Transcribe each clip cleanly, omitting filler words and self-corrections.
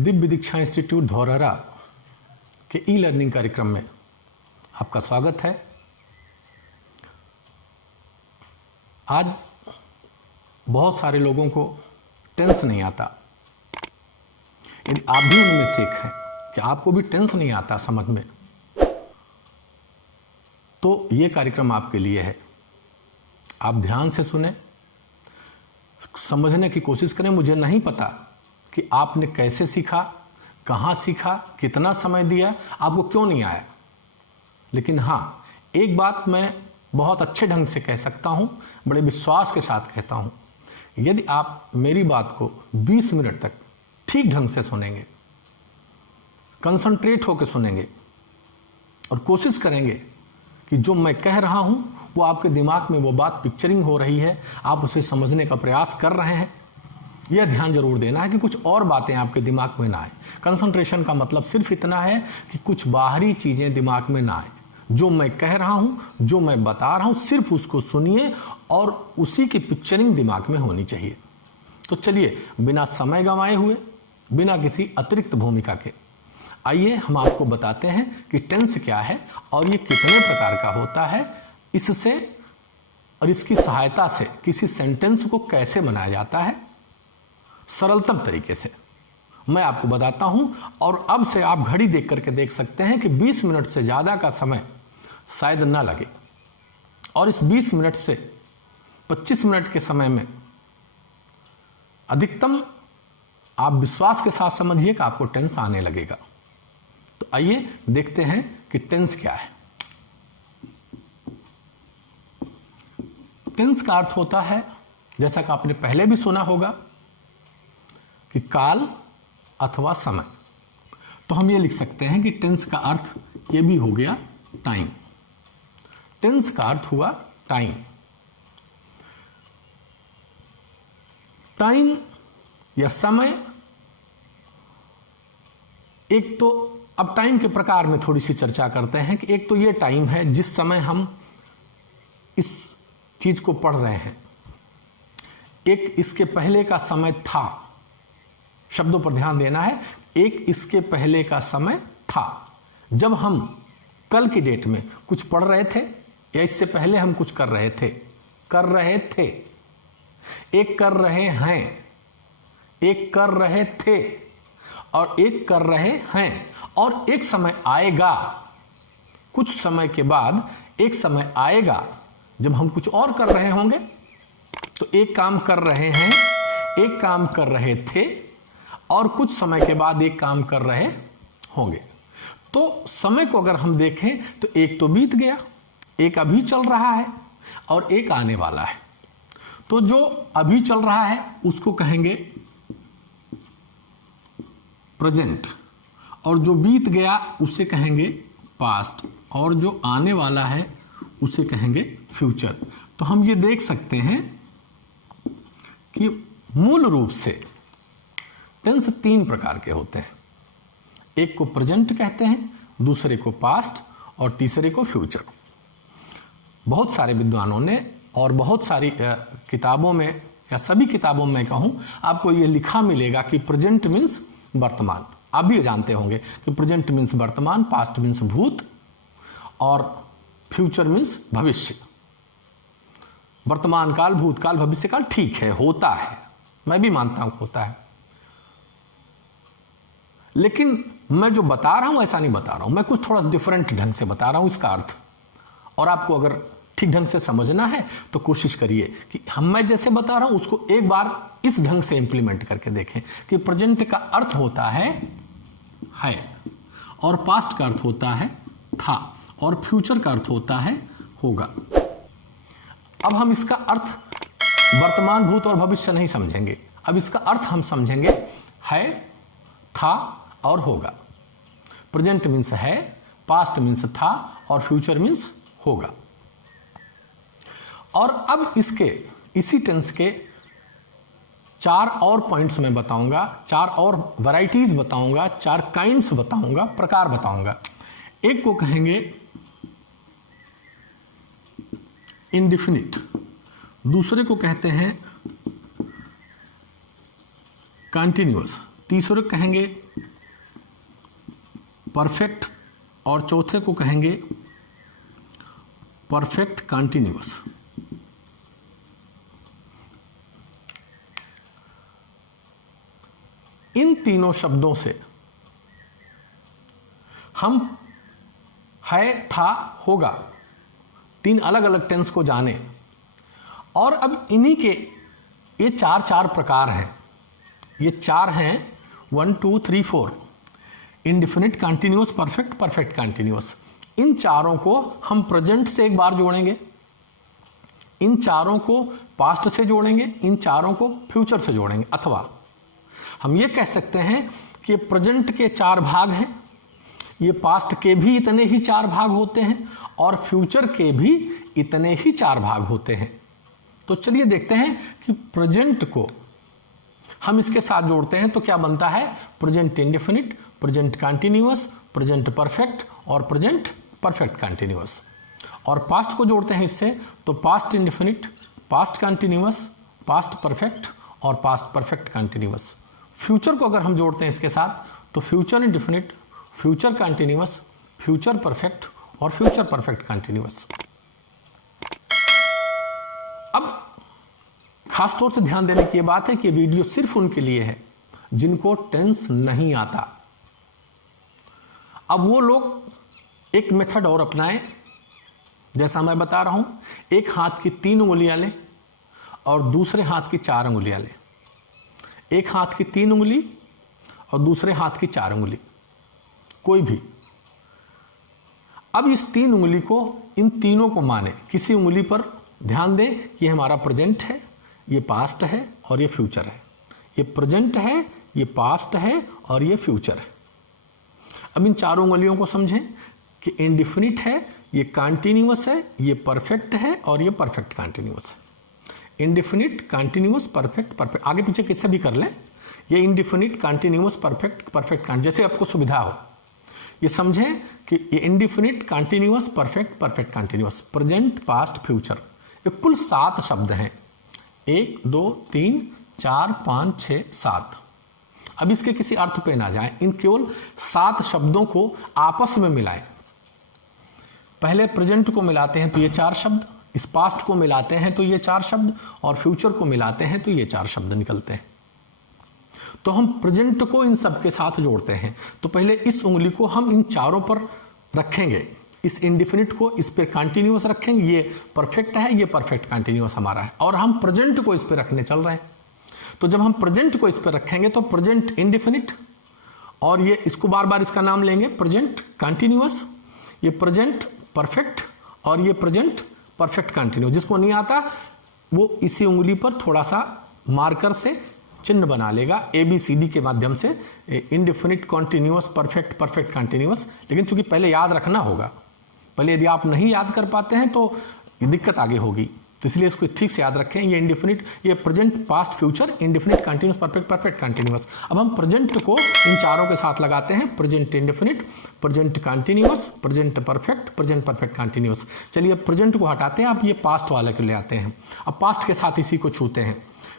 दिव्य दीक्षा institute Dhaurahra के e learning कार्यक्रम में आपका स्वागत है। आज बहुत सारे लोगों को टेंस नहीं आता। यदि आप भी उनमें से एक हैं कि आपको भी टेंस नहीं आता समझ में, तो ये कार्यक्रम आपके लिए है। आप ध्यान से सुने, समझने की कोशिश करें। मुझे नहीं पता कि आपने कैसे सीखा, कहाँ सीखा, कितना समय दिया, आपको क्यों नहीं आया, लेकिन हाँ, एक बात मैं बहुत अच्छे ढंग से कह सकता हूँ, बड़े विश्वास के साथ कहता हूँ। यदि आप मेरी बात को 20 मिनट तक ठीक ढंग से सुनेंगे, कंसंट्रेट होकर सुनेंगे और कोशिश करेंगे कि जो मैं कह रहा हूं वो आपके दिमाग में वो बात पिक्चरिंग हो रही है, आप उसे समझने का प्रयास कर रहे हैं। यह ध्यान जरूर देना है कि कुछ और बातें आपके दिमाग में ना आए। कंसंट्रेशन का मतलब सिर्फ इतना है कि कुछ बाहरी चीजें दिमाग में ना आए। जो मैं कह रहा हूं, जो मैं बता रहा हूं, सिर्फ उसको सुनिए और उसी की पिक्चरिंग दिमाग में होनी चाहिए। तो चलिए, बिना समय गंवाए हुए, बिना किसी अतिरिक्त भूमिका के, आइए हम आपको बताते हैं कि टेंस क्या है और ये कितने प्रकार का होता है। इससे और इसकी सहायता से किसी सेंटेंस को कैसे बनाया जाता है सरलतम तरीके से मैं आपको बताता हूं। और अब से आप घड़ी देख करके देख सकते हैं कि 20 मिनट से ज्यादा का समय शायद ना लगे, और इस 20 मिनट से 25 मिनट के समय में अधिकतम आप विश्वास के साथ समझिए कि आपको टेंस आने लगेगा। तो आइए देखते हैं कि टेंस क्या है। टेंस का अर्थ होता है, जैसा कि आपने पहले भी सुना होगा, कि काल अथवा समय। तो हम ये लिख सकते हैं कि टेंस का अर्थ ये भी हो गया टाइम। टेंस का अर्थ हुआ टाइम। टाइम या समय, एक तो अब टाइम के प्रकार में थोड़ी सी चर्चा करते हैं कि एक तो ये टाइम है जिस समय हम इस चीज को पढ़ रहे हैं। एक इसके पहले का समय था, शब्दों पर ध्यान देना है। एक इसके पहले का समय था, जब हम कल की डेट में कुछ पढ़ रहे थे या इससे पहले हम कुछ कर रहे थे। एक कर रहे हैं, एक कर रहे थे और एक कर रहे हैं। और एक समय आएगा, कुछ समय के बाद एक समय आएगा जब हम कुछ और कर रहे होंगे। तो एक काम कर रहे हैं, एक काम कर रहे थे और कुछ समय के बाद एक काम कर रहे होंगे। तो समय को अगर हम देखें तो एक तो बीत गया, एक अभी चल रहा है और एक आने वाला है। तो जो अभी चल रहा है उसको कहेंगे प्रेजेंट, और जो बीत गया उसे कहेंगे पास्ट, और जो आने वाला है उसे कहेंगे फ्यूचर। तो हम ये देख सकते हैं कि मूल रूप से टेंस 3 प्रकार के होते हैं। एक को प्रेजेंट कहते हैं, दूसरे को पास्ट और तीसरे को फ्यूचर। बहुत सारे विद्वानों ने और बहुत सारी किताबों में या सभी किताबों में कहूं, आपको ये लिखा मिलेगा कि प्रेजेंट मीन्स वर्तमान। आप भी जानते होंगे कि प्रेजेंट मीन्स वर्तमान, पास्ट मीन्स भूत और फ्यूचर मीन्स भविष्य। वर्तमान काल, भूतकाल, भविष्य काल, ठीक है, होता है, मैं भी मानता हूं होता है। लेकिन मैं जो बता रहा हूं ऐसा नहीं बता रहा हूं, मैं कुछ थोड़ा डिफरेंट ढंग से बता रहा हूं इसका अर्थ। और आपको अगर ठीक ढंग से समझना है तो कोशिश करिए कि मैं जैसे बता रहा हूं उसको एक बार इस ढंग से इंप्लीमेंट करके देखें कि प्रेजेंट का अर्थ होता है और पास्ट का अर्थ होता है था और फ्यूचर का अर्थ होता है होगा। अब हम इसका अर्थ वर्तमान, भूत और भविष्य नहीं समझेंगे। अब इसका अर्थ हम समझेंगे है, था और होगा। प्रेजेंट मीन्स है, पास्ट मीन्स था और फ्यूचर मीन्स होगा। और अब इसी टेंस के 4 और पॉइंट्स में बताऊंगा, 4 और वैरायटीज बताऊंगा, 4 काइंड्स बताऊंगा, प्रकार बताऊंगा। एक को कहेंगे इंडिफिनिट, दूसरे को कहते हैं कंटिन्यूअस, तीसरे कहेंगे परफेक्ट और चौथे को कहेंगे परफेक्ट कंटिन्यूअस। इन तीनों शब्दों से हम है, था, होगा तीन अलग अलग टेंस को जाने, और अब इन्हीं के ये चार प्रकार हैं। ये चार हैं 1 2 3 4 indefinite, continuous, perfect, perfect continuous. इन चारों को हम प्रेजेंट से एक बार जोड़ेंगे, इन चारों को पास्ट से जोड़ेंगे, इन चारों को फ्यूचर से जोड़ेंगे। अथवा हम ये कह सकते हैं कि प्रेजेंट के 4 भाग हैं, ये पास्ट के भी इतने ही 4 भाग होते हैं और फ्यूचर के भी इतने ही 4 भाग होते हैं। तो चलिए देखते हैं कि प्रेजेंट को हम इसके साथ जोड़ते हैं तो क्या बनता है। Present indefinite, present continuous, present perfect और प्रेजेंट परफेक्ट कंटिन्यूअस। और पास्ट को जोड़ते हैं इससे तो past indefinite, past continuous, past perfect और पास्ट परफेक्ट कंटिन्यूअस। फ्यूचर को अगर हम जोड़ते हैं इसके साथ तो future indefinite, future continuous, future perfect और फ्यूचर परफेक्ट कंटिन्यूअस। अब खास तौर से ध्यान देने की यह बात है कि वीडियो सिर्फ उनके लिए है जिनको टेंस नहीं आता। अब वो लोग एक मेथड और अपनाएं, जैसा मैं बता रहा हूं, एक हाथ की 3 उंगलियां लें और दूसरे हाथ की 4 उंगलियां लें। एक हाथ की 3 उंगली और दूसरे हाथ की 4 उंगली, कोई भी। अब इस 3 उंगली को, इन तीनों को माने, किसी उंगली पर ध्यान दें कि हमारा प्रेजेंट है, ये पास्ट है और ये फ्यूचर है। ये प्रेजेंट है, ये पास्ट है और ये फ्यूचर है। अब इन चारों उंगलियों को समझें कि इंडेफिनिट है, ये कंटिन्यूअस है, ये परफेक्ट है और ये परफेक्ट कंटिन्यूअस है। इंडेफिनिट, कंटिन्यूअस, परफेक्ट, परफेक्ट, आगे पीछे किससे भी कर लें। ये इंडेफिनिट, कंटिन्यूअस, परफेक्ट, परफेक्ट, जैसे आपको सुविधा हो। ये समझें कि ये indefinite, continuous, perfect, perfect continuous, present, past, future, ये कुल 7 शब्द हैं। 1 2 3 4 5 6 7। अब इसके किसी अर्थ पे ना जाएं, इन केवल 7 शब्दों को आपस में मिलाएं। पहले प्रेजेंट को मिलाते हैं तो ये 4 शब्द, इस पास्ट को मिलाते हैं तो ये 4 शब्द, और फ्यूचर को मिलाते हैं तो ये 4 शब्द निकलते हैं। तो हम प्रेजेंट को इन सब के साथ जोड़ते हैं। तो पहले इस उंगली को हम इन चारों पर रखेंगे, इस इंडेफिनिट को इस पे कंटिन्यूअस रखेंगे, ये परफेक्ट है, ये परफेक्ट कंटिन्यूअस हमारा है, और हम प्रेजेंट को इस पे रखने चल रहे हैं। तो जब हम प्रेजेंट को इस पे रखेंगे तो प्रेजेंट इंडेफिनिट, और ये इसको बार बार इसका नाम लेंगे प्रेजेंट कंटिन्यूअस, ये प्रेजेंट परफेक्ट और ये प्रेजेंट परफेक्ट कंटिन्यूअस। जिसको नहीं आता वो इसी उंगली पर थोड़ा सा मार्कर से चिन्ह बना लेगा ABCD के माध्यम से, indefinite, continuous, perfect, perfect continuous. लेकिन चूंकि पहले याद रखना होगा, पहले यदि आप नहीं याद कर पाते हैं तो दिक्कत आगे होगी, तो इसलिए इसको ठीक से याद रखें। ये इंडेफिनिट, ये present, past, future, indefinite, continuous, perfect, perfect continuous. अब हम प्रेजेंट को इन चारों के साथ लगाते हैं, present indefinite, present continuous, present perfect, present perfect continuous. चलिए प्रेजेंट को हटाते हैं, आप ये पास्ट वाले को ले आते हैं। अब पास्ट के साथ इसी को छूते हैं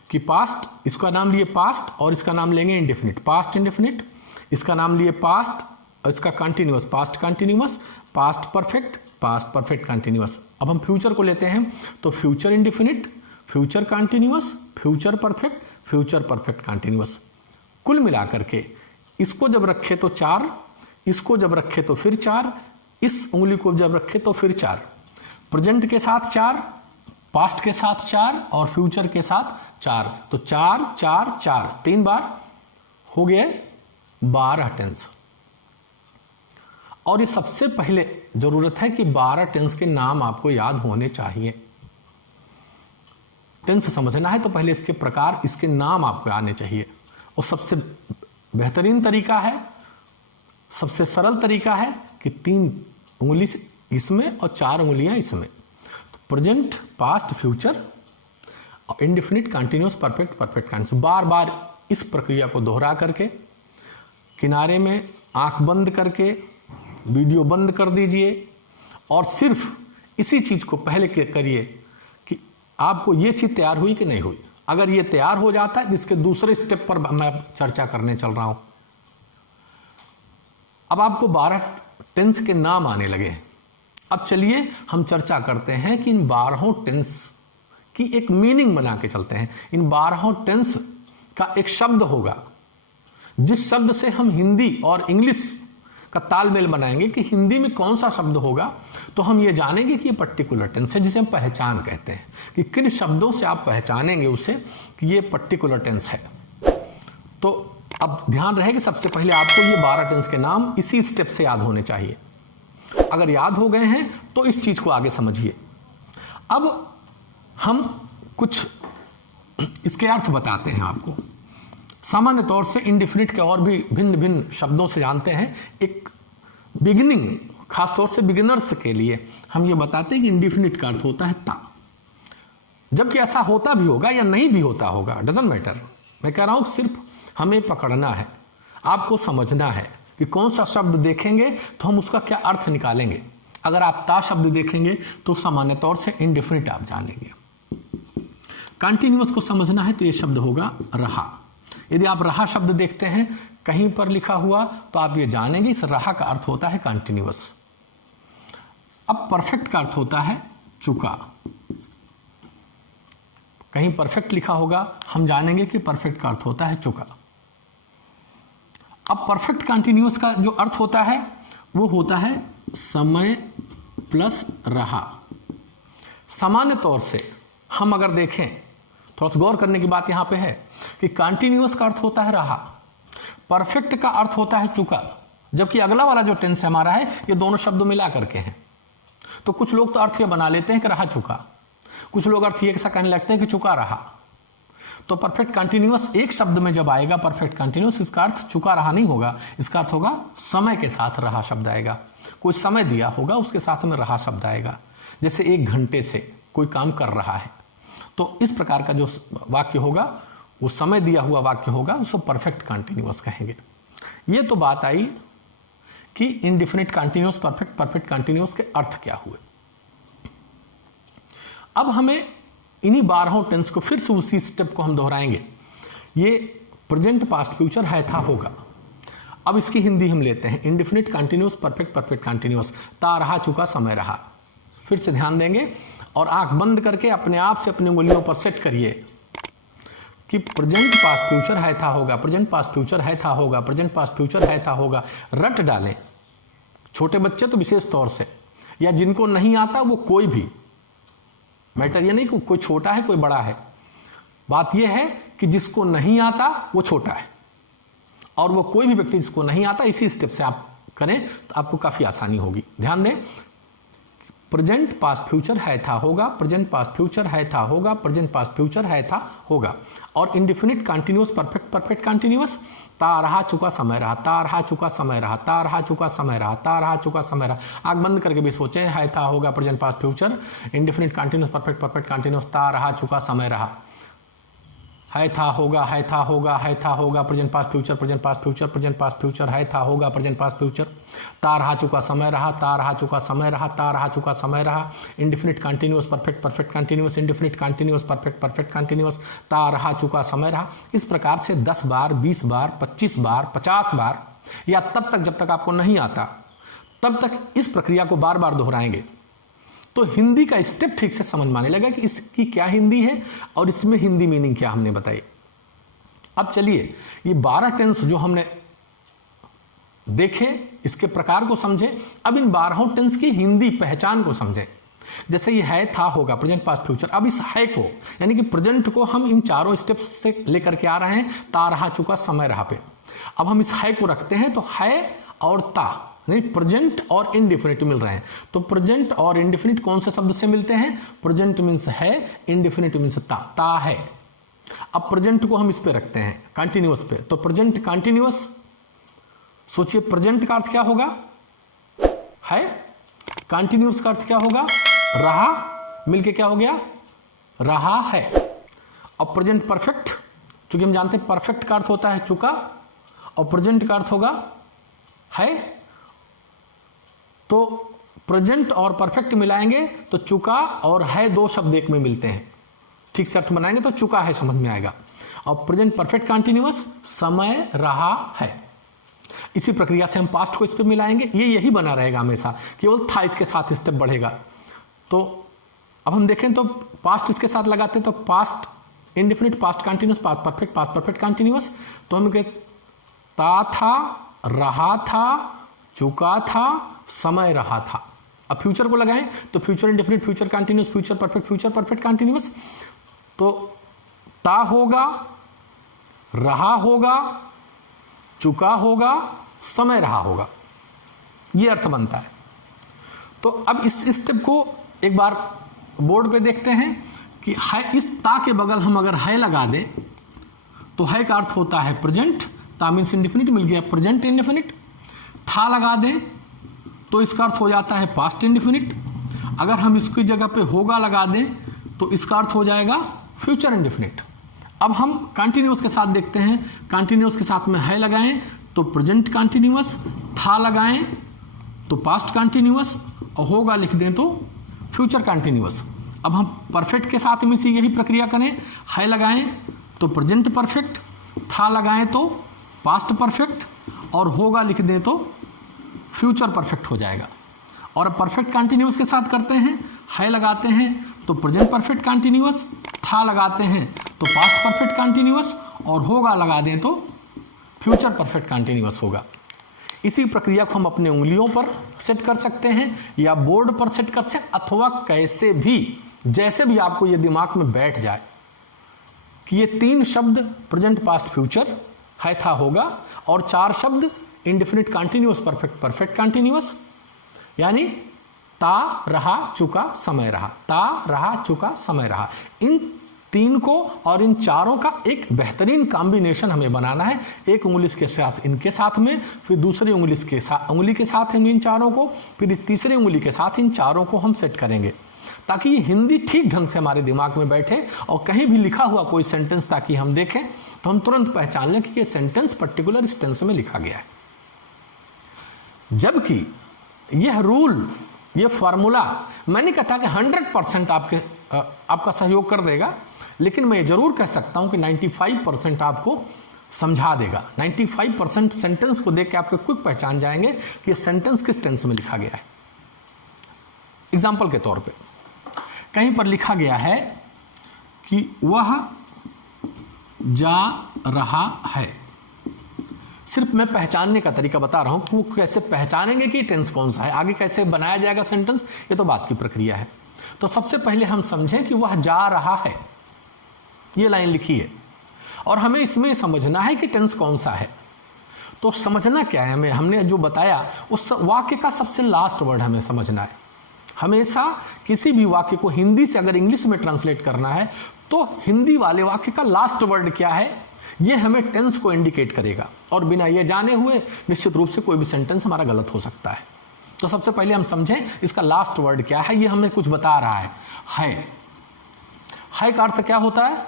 कि पास्ट, इसका नाम लिए पास्ट और इसका नाम लेंगे इंडेफिनिट, पास्ट इंडेफिनिट, इसका नाम लिए पास्ट और इसका continuous, past continuous, past perfect, past perfect continuous. अब हम फ्यूचर को लेते हैं तो future indefinite, future continuous, future perfect, future perfect continuous. कुल मिलाकर के इसको जब रखे तो 4, इसको जब रखे तो फिर 4, इस उंगली को जब रखे तो फिर 4। प्रेजेंट के साथ 4, पास्ट के साथ 4 और फ्यूचर के साथ 4, तो 4 4 4 3 बार हो गए 12 टेंस। और ये सबसे पहले जरूरत है कि 12 टेंस के नाम आपको याद होने चाहिए। टेंस समझना है तो पहले इसके प्रकार, इसके नाम आपको आने चाहिए। और सबसे बेहतरीन तरीका है, सबसे सरल तरीका है कि 3 उंगली इसमें और 4 उंगलियां इसमें। तो present, past, future, indefinite, continuous, perfect, perfect continuous. बार बार इस प्रक्रिया को दोहरा करके, किनारे में आंख बंद करके वीडियो बंद कर दीजिए और सिर्फ इसी चीज को पहले करिए कि आपको ये चीज तैयार हुई कि नहीं हुई। अगर ये तैयार हो जाता है, इसके दूसरे स्टेप पर मैं चर्चा करने चल रहा हूं। अब आपको 12 टेंस के नाम आने लगे। अब चलिए हम चर्चा करते हैं कि इन 12 टेंस की एक मीनिंग बना के चलते हैं। इन 12 टेंस का एक शब्द होगा, जिस शब्द से हम हिंदी और इंग्लिश का तालमेल बनाएंगे कि हिंदी में कौन सा शब्द होगा, तो हम ये जानेंगे कि ये पर्टिकुलर टेंस है, जिसे हम पहचान कहते हैं, कि किन शब्दों से आप पहचानेंगे उसे कि ये पर्टिकुलर टेंस है। तो अब ध्यान रहे कि सबसे पहले आपको ये 12 टेंस के नाम इसी स्टेप से याद होने चाहिए। अगर याद हो गए हैं तो इस चीज को आगे समझिए। अब हम कुछ इसके अर्थ बताते हैं आपको। सामान्य तौर से इंडिफिनिट के और भी भिन्न भिन्न शब्दों से जानते हैं। एक बिगिनिंग, खासतौर से बिगिनर्स के लिए हम ये बताते हैं कि इंडिफिनिट का अर्थ होता है ता। जबकि ऐसा होता भी होगा या नहीं भी होता होगा, डजंट मैटर। मैं कह रहा हूं सिर्फ हमें पकड़ना है, आपको समझना है कि कौन सा शब्द देखेंगे तो हम उसका क्या अर्थ निकालेंगे। अगर आप ता शब्द देखेंगे तो सामान्य तौर से इंडिफिनिट आप जानेंगे। कंटिन्यूअस को समझना है तो यह शब्द होगा रहा। यदि आप रहा शब्द देखते हैं कहीं पर लिखा हुआ तो आप ये जानेंगे इस रहा का अर्थ होता है कंटिन्यूअस। अब परफेक्ट का अर्थ होता है चुका। कहीं परफेक्ट लिखा होगा, हम जानेंगे कि परफेक्ट का अर्थ होता है चुका। अब परफेक्ट कंटिन्यूअस का जो अर्थ होता है वो होता है समय प्लस रहा। सामान्य तौर से हम अगर देखें, थोड़ा सा गौर करने की बात यहां पे है कि कंटिन्यूअस का अर्थ होता है रहा, परफेक्ट का अर्थ होता है चुका, जबकि अगला वाला जो टेंस हमारा है ये दोनों शब्द मिला करके हैं। तो कुछ लोग तो अर्थ ये बना लेते हैं कि रहा चुका, कुछ लोग अर्थ ये ऐसा कहने लगते हैं कि चुका रहा। तो परफेक्ट कंटिन्यूअस एक शब्द में जब आएगा परफेक्ट कंटिन्यूअस, इसका अर्थ चुका रहा नहीं होगा, इसका अर्थ होगा समय के साथ रहा शब्द आएगा। कोई समय दिया होगा उसके साथ में रहा शब्द आएगा। जैसे 1 घंटे से कोई काम कर रहा है, तो इस प्रकार का जो वाक्य होगा वो समय दिया हुआ वाक्य होगा, उसको परफेक्ट कंटिन्यूअस कहेंगे। ये तो बात आई कि indefinite continuous, perfect, perfect continuous के अर्थ क्या हुए। अब हमें इन्हीं 12 टेंस को फिर से उसी स्टेप को हम दोहराएंगे। ये प्रेजेंट, पास्ट, फ्यूचर है, था, होगा। अब इसकी हिंदी हम लेते हैं। Indefinite continuous, perfect, perfect continuous. ता रहा, चुका, समय रहा। फिर से ध्यान देंगे और आंख बंद करके अपने आप से अपनी उंगलियों पर सेट करिए कि प्रेजेंट, पास्ट, फ्यूचर है, था, होगा, प्रेजेंट, पास्ट, फ्यूचर है, था, होगा, प्रेजेंट, पास्ट, फ्यूचर है, था, होगा। रट डालें। छोटे बच्चे तो विशेष तौर से, या जिनको नहीं आता वो कोई भी, मैटर ये नहीं कि कोई छोटा है कोई बड़ा है, बात यह है कि जिसको नहीं आता वो छोटा है, और वो कोई भी व्यक्ति जिसको नहीं आता, इसी स्टेप से आप करें तो आपको काफी आसानी होगी। ध्यान दें, प्रेजेंट, पास्ट, फ्यूचर है, था, होगा, प्रेजेंट, पास्ट, फ्यूचर है, था, होगा, प्रेजेंट, पास्ट, फ्यूचर है, था, होगा। और indefinite continuous, perfect, perfect continuous. ता रहा, चुका, समय रहा, ता रहा, चुका, समय रहा, ता रहा, चुका, समय रहा, ता रहा, चुका, समय रहा। आंख बंद करके भी सोचें, है, था, होगा, present, past, future, indefinite continuous, perfect, perfect continuous. ता रहा, चुका, समय रहा, है, था, होगा, है, था, होगा, है, था, होगा, present, past, future, present, past, future, present, past, future, है, था, होगा, प्रेजेंट, पास्ट, फ्यूचर। ता रहा, चुका, समय रहा, ता रहा, चुका, समय रहा, ता रहा, चुका, समय रहा। Indefinite continuous, perfect, perfect continuous, indefinite continuous, perfect, perfect continuous. ता रहा, चुका, समय रहा। इस प्रकार से 10 बार, 20 बार, 25 बार, 50 बार, या तब तक जब तक आपको नहीं आता तब तक इस प्रक्रिया को बार बार दोहराएंगे तो हिंदी का स्टेप ठीक से समझ में आने लगा कि इसकी क्या हिंदी है और इसमें हिंदी मीनिंग क्या हमने बताई। अब चलिए ये 12 टेंस जो हमने देखे, इसके प्रकार को समझे। अब इन 12 टेंस की हिंदी पहचान को समझें। जैसे ये है, था, होगा, प्रेजेंट, पास्ट, फ्यूचर। अब इस है को, यानी कि प्रेजेंट को हम इन चारों स्टेप्स से लेकर के आ रहे हैं, ता रहा, चुका, समय रहा पे। अब हम इस है को रखते हैं तो है और ता, नहीं, प्रेजेंट और इंडिफिनिट मिल रहे हैं। तो प्रेजेंट और इंडिफिनिट कौन से शब्द से मिलते हैं? प्रेजेंट मीन्स है, इंडिफिनिट मीन्स ता है। अब प्रेजेंट को हम इस पे रखते हैं, कंटिन्यूअस पे, तो प्रेजेंट कंटिन्यूअस। सोचिए प्रेजेंट का अर्थ क्या होगा? है। कंटिन्यूअस का अर्थ क्या होगा? रहा, मिलके क्या हो गया? रहा है। अब प्रेजेंट परफेक्ट, क्योंकि हम जानते हैं परफेक्ट का अर्थ होता है चुका और प्रेजेंट का अर्थ होगा है, तो प्रेजेंट और परफेक्ट मिलाएंगे तो चुका और है 2 शब्द एक में मिलते हैं। ठीक से अर्थ बनाएंगे तो चुका है समझ में आएगा। और प्रेजेंट परफेक्ट कंटिन्यूअस, समय रहा है। इसी प्रक्रिया से हम पास्ट को इस पे मिलाएंगे, ये यही बना रहेगा हमेशा, केवल था इसके साथ स्टेप बढ़ेगा। तो अब हम देखें तो पास्ट इसके साथ लगाते हैं तो past indefinite, past continuous, past perfect continuous. तो हम कहते ता था, रहा था, चुका था, समय रहा था। अब फ्यूचर को लगाएं तो future indefinite, future continuous, future perfect continuous. तो ता होगा, रहा होगा, चुका होगा, समय रहा होगा, ये अर्थ बनता है। तो अब इस स्टेप को एक बार बोर्ड पे देखते हैं कि है, इस ता के बगल हम अगर है लगा दें तो है का अर्थ होता है प्रेजेंट, ता मीन्स इंडेफिनिट मिल गया, प्रेजेंट इंडेफिनिट। था लगा दें तो इसका अर्थ हो जाता है पास्ट इंडेफिनिट। अगर हम इसकी जगह पे होगा लगा दें तो इसका अर्थ हो जाएगा फ्यूचर इंडेफिनिट। अब हम कंटिन्यूअस के साथ देखते हैं, कंटिन्यूअस के साथ में है लगाएं तो प्रेजेंट कंटिन्यूअस, था लगाएं तो पास्ट कंटिन्यूअस, और होगा लिख दें तो फ्यूचर कंटिन्यूअस। अब हम परफेक्ट के साथ में से यही प्रक्रिया करें, है लगाएं तो प्रेजेंट परफेक्ट, था लगाएं तो पास्ट परफेक्ट, और होगा लिख दें तो फ्यूचर परफेक्ट हो जाएगा। और अब परफेक्ट कंटिन्यूअस के साथ करते हैं, है लगाते हैं तो प्रेजेंट परफेक्ट कंटिन्यूअस, था लगाते हैं तो पास्ट परफेक्ट कंटिन्यूअस, और होगा लगा दें तो फ्यूचर परफेक्ट कंटिन्यूअस होगा। इसी प्रक्रिया को हम अपने उंगलियों पर सेट कर सकते हैं या बोर्ड पर सेट कर सकते हैं, अथवा कैसे भी, जैसे भी आपको ये दिमाग में बैठ जाए कि ये 3 शब्द प्रेजेंट पास्ट फ्यूचर है, था, होगा, और 4 शब्द इंडेफिनिट कंटिन्यूअस परफेक्ट कंटिन्यूअस, यानी ता, रहा, चुका, समय रहा, ता, रहा, चुका, समय रहा। इन 3 को और इन 4 का एक बेहतरीन कॉम्बिनेशन हमें बनाना है। एक उंगली के साथ इनके साथ में, फिर दूसरी उंगली के साथ इन 4 को, फिर तीसरी उंगली के साथ इन 4 को हम सेट करेंगे, ताकि ये हिंदी ठीक ढंग से हमारे दिमाग में बैठे, और कहीं भी लिखा हुआ कोई सेंटेंस ताकि हम देखें तो हम तुरंत पहचान लें कि ये सेंटेंस पर्टिकुलर इस टेंस में लिखा गया है। जबकि यह रूल, ये फॉर्मूला, मैं नहीं कहता कि 100% आपका सहयोग कर देगा, लेकिन मैं जरूर कह सकता हूं कि 95% आपको समझा देगा। 95% सेंटेंस को देख के आपको क्विक पहचान जाएंगे कि सेंटेंस किस टेंस में लिखा गया है। एग्जाम्पल के तौर पे कहीं पर लिखा गया है कि वह जा रहा है। सिर्फ मैं पहचानने का तरीका बता रहा हूं कि वो कैसे पहचानेंगे कि टेंस कौन सा है, आगे कैसे बनाया जाएगा सेंटेंस, ये तो बात की प्रक्रिया है। तो सबसे पहले हम समझें कि वह जा रहा है, ये लाइन लिखी है, और हमें इसमें समझना है कि टेंस कौन सा है। तो समझना क्या है, हमने जो बताया उस वाक्य का सबसे लास्ट वर्ड हमें समझना है। हमेशा किसी भी वाक्य को हिंदी से अगर इंग्लिश में ट्रांसलेट करना है तो हिंदी वाले वाक्य का लास्ट वर्ड क्या है, ये हमें टेंस को इंडिकेट करेगा, और बिना ये जाने हुए निश्चित रूप से कोई भी सेंटेंस हमारा गलत हो सकता है। तो सबसे पहले हम समझें इसका लास्ट वर्ड क्या है, ये हमें कुछ बता रहा है। है का अर्थ क्या होता है,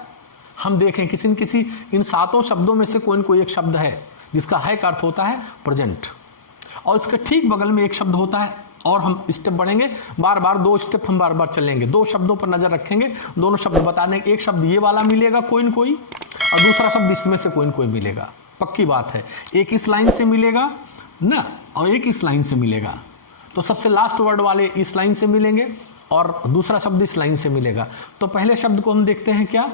हम देखें किसी न किसी इन 7 शब्दों में से कोई न कोई एक शब्द है जिसका है का अर्थ होता है प्रेजेंट, और इसके ठीक बगल में एक शब्द होता है, और हम स्टेप बढ़ेंगे, बार बार 2 स्टेप हम बार बार चलेंगे, 2 शब्दों पर नजर रखेंगे, दोनों शब्द बताने, एक शब्द ये वाला मिलेगा कोई न कोई, और दूसरा शब्द इसमें से कोई न कोई मिलेगा। पक्की बात है, एक इस लाइन से मिलेगा ना, और एक इस लाइन से मिलेगा। तो सबसे लास्ट वर्ड वाले इस लाइन से मिलेंगे और दूसरा शब्द इस लाइन से मिलेगा। तो पहले शब्द को हम देखते हैं, क्या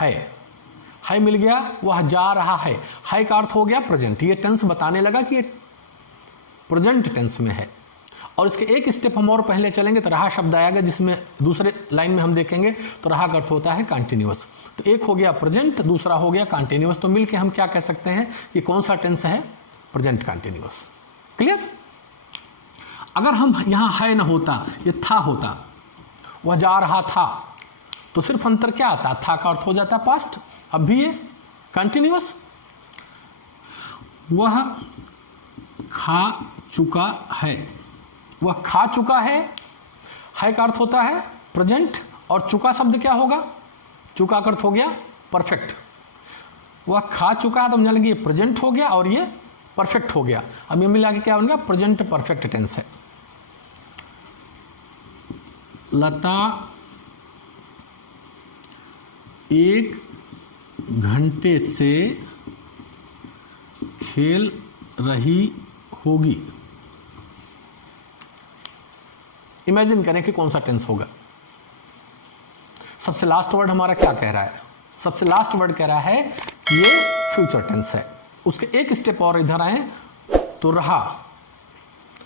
है मिल गया, वह जा रहा है का अर्थ हो गया प्रेजेंट, ये टेंस बताने लगा कि ये प्रेजेंट टेंस में है। और इसके एक स्टेप हम और पहले चलेंगे तो रहा शब्द आएगा, जिसमें दूसरे लाइन में हम देखेंगे तो रहा का अर्थ होता है कंटिन्यूअस। तो एक हो गया प्रेजेंट, दूसरा हो गया कंटिन्यूअस, तो मिलके हम क्या कह सकते हैं कि कौन सा टेंस है, प्रेजेंट कंटिन्यूअस। क्लियर। अगर हम यहां है ना होता, ये था होता, वह जा रहा था, तो सिर्फ अंतर क्या आता, था का अर्थ हो जाता पास्ट, अब भी ये कंटिन्यूअस। वह खा चुका है, वह खा चुका है का अर्थ होता है प्रेजेंट, और चुका शब्द क्या होगा, चुका का अर्थ हो गया परफेक्ट। वह खा चुका है तो हम जानेंगे ये प्रेजेंट हो गया और ये परफेक्ट हो गया। अब ये मिला के क्या बन गया, प्रेजेंट परफेक्ट टेंस है। लता 1 घंटे से खेल रही होगी। इमेजिन करें कि कौन सा टेंस होगा। सबसे लास्ट वर्ड हमारा क्या कह रहा है? सबसे लास्ट वर्ड कह रहा है कि ये फ्यूचर टेंस है। उसके एक स्टेप और इधर आए तो रहा,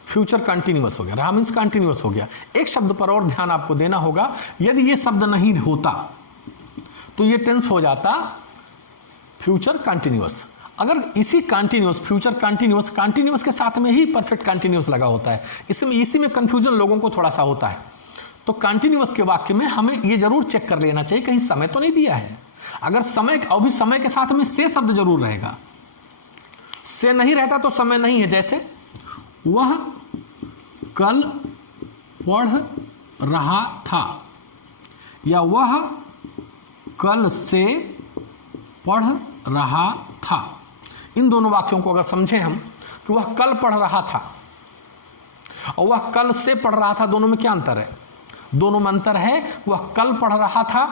फ्यूचर कंटिन्यूअस हो गया। रहा मीन्स कंटिन्यूअस हो गया। एक शब्द पर और ध्यान आपको देना होगा। यदि ये शब्द नहीं होता तो ये टेंस हो जाता फ्यूचर कंटिन्यूअस। अगर इसी कंटिन्यूअस, फ्यूचर कंटिन्यूअस, कंटिन्यूअस के साथ में ही परफेक्ट कंटिन्यूअस लगा होता है। इसमें इसी में कंफ्यूजन लोगों को थोड़ा सा होता है। तो कंटिन्यूअस के वाक्य में हमें ये जरूर चेक कर लेना चाहिए कहीं समय तो नहीं दिया है। अगर समय, और भी समय के साथ में से शब्द जरूर रहेगा। से नहीं रहता तो समय नहीं है। जैसे वह कल पढ़ रहा था, या वह कल से पढ़ रहा था। इन दोनों वाक्यों को अगर समझे हम कि वह कल पढ़ रहा था और वह कल से पढ़ रहा था, दोनों में क्या अंतर है? दोनों में अंतर है वह कल पढ़ रहा था,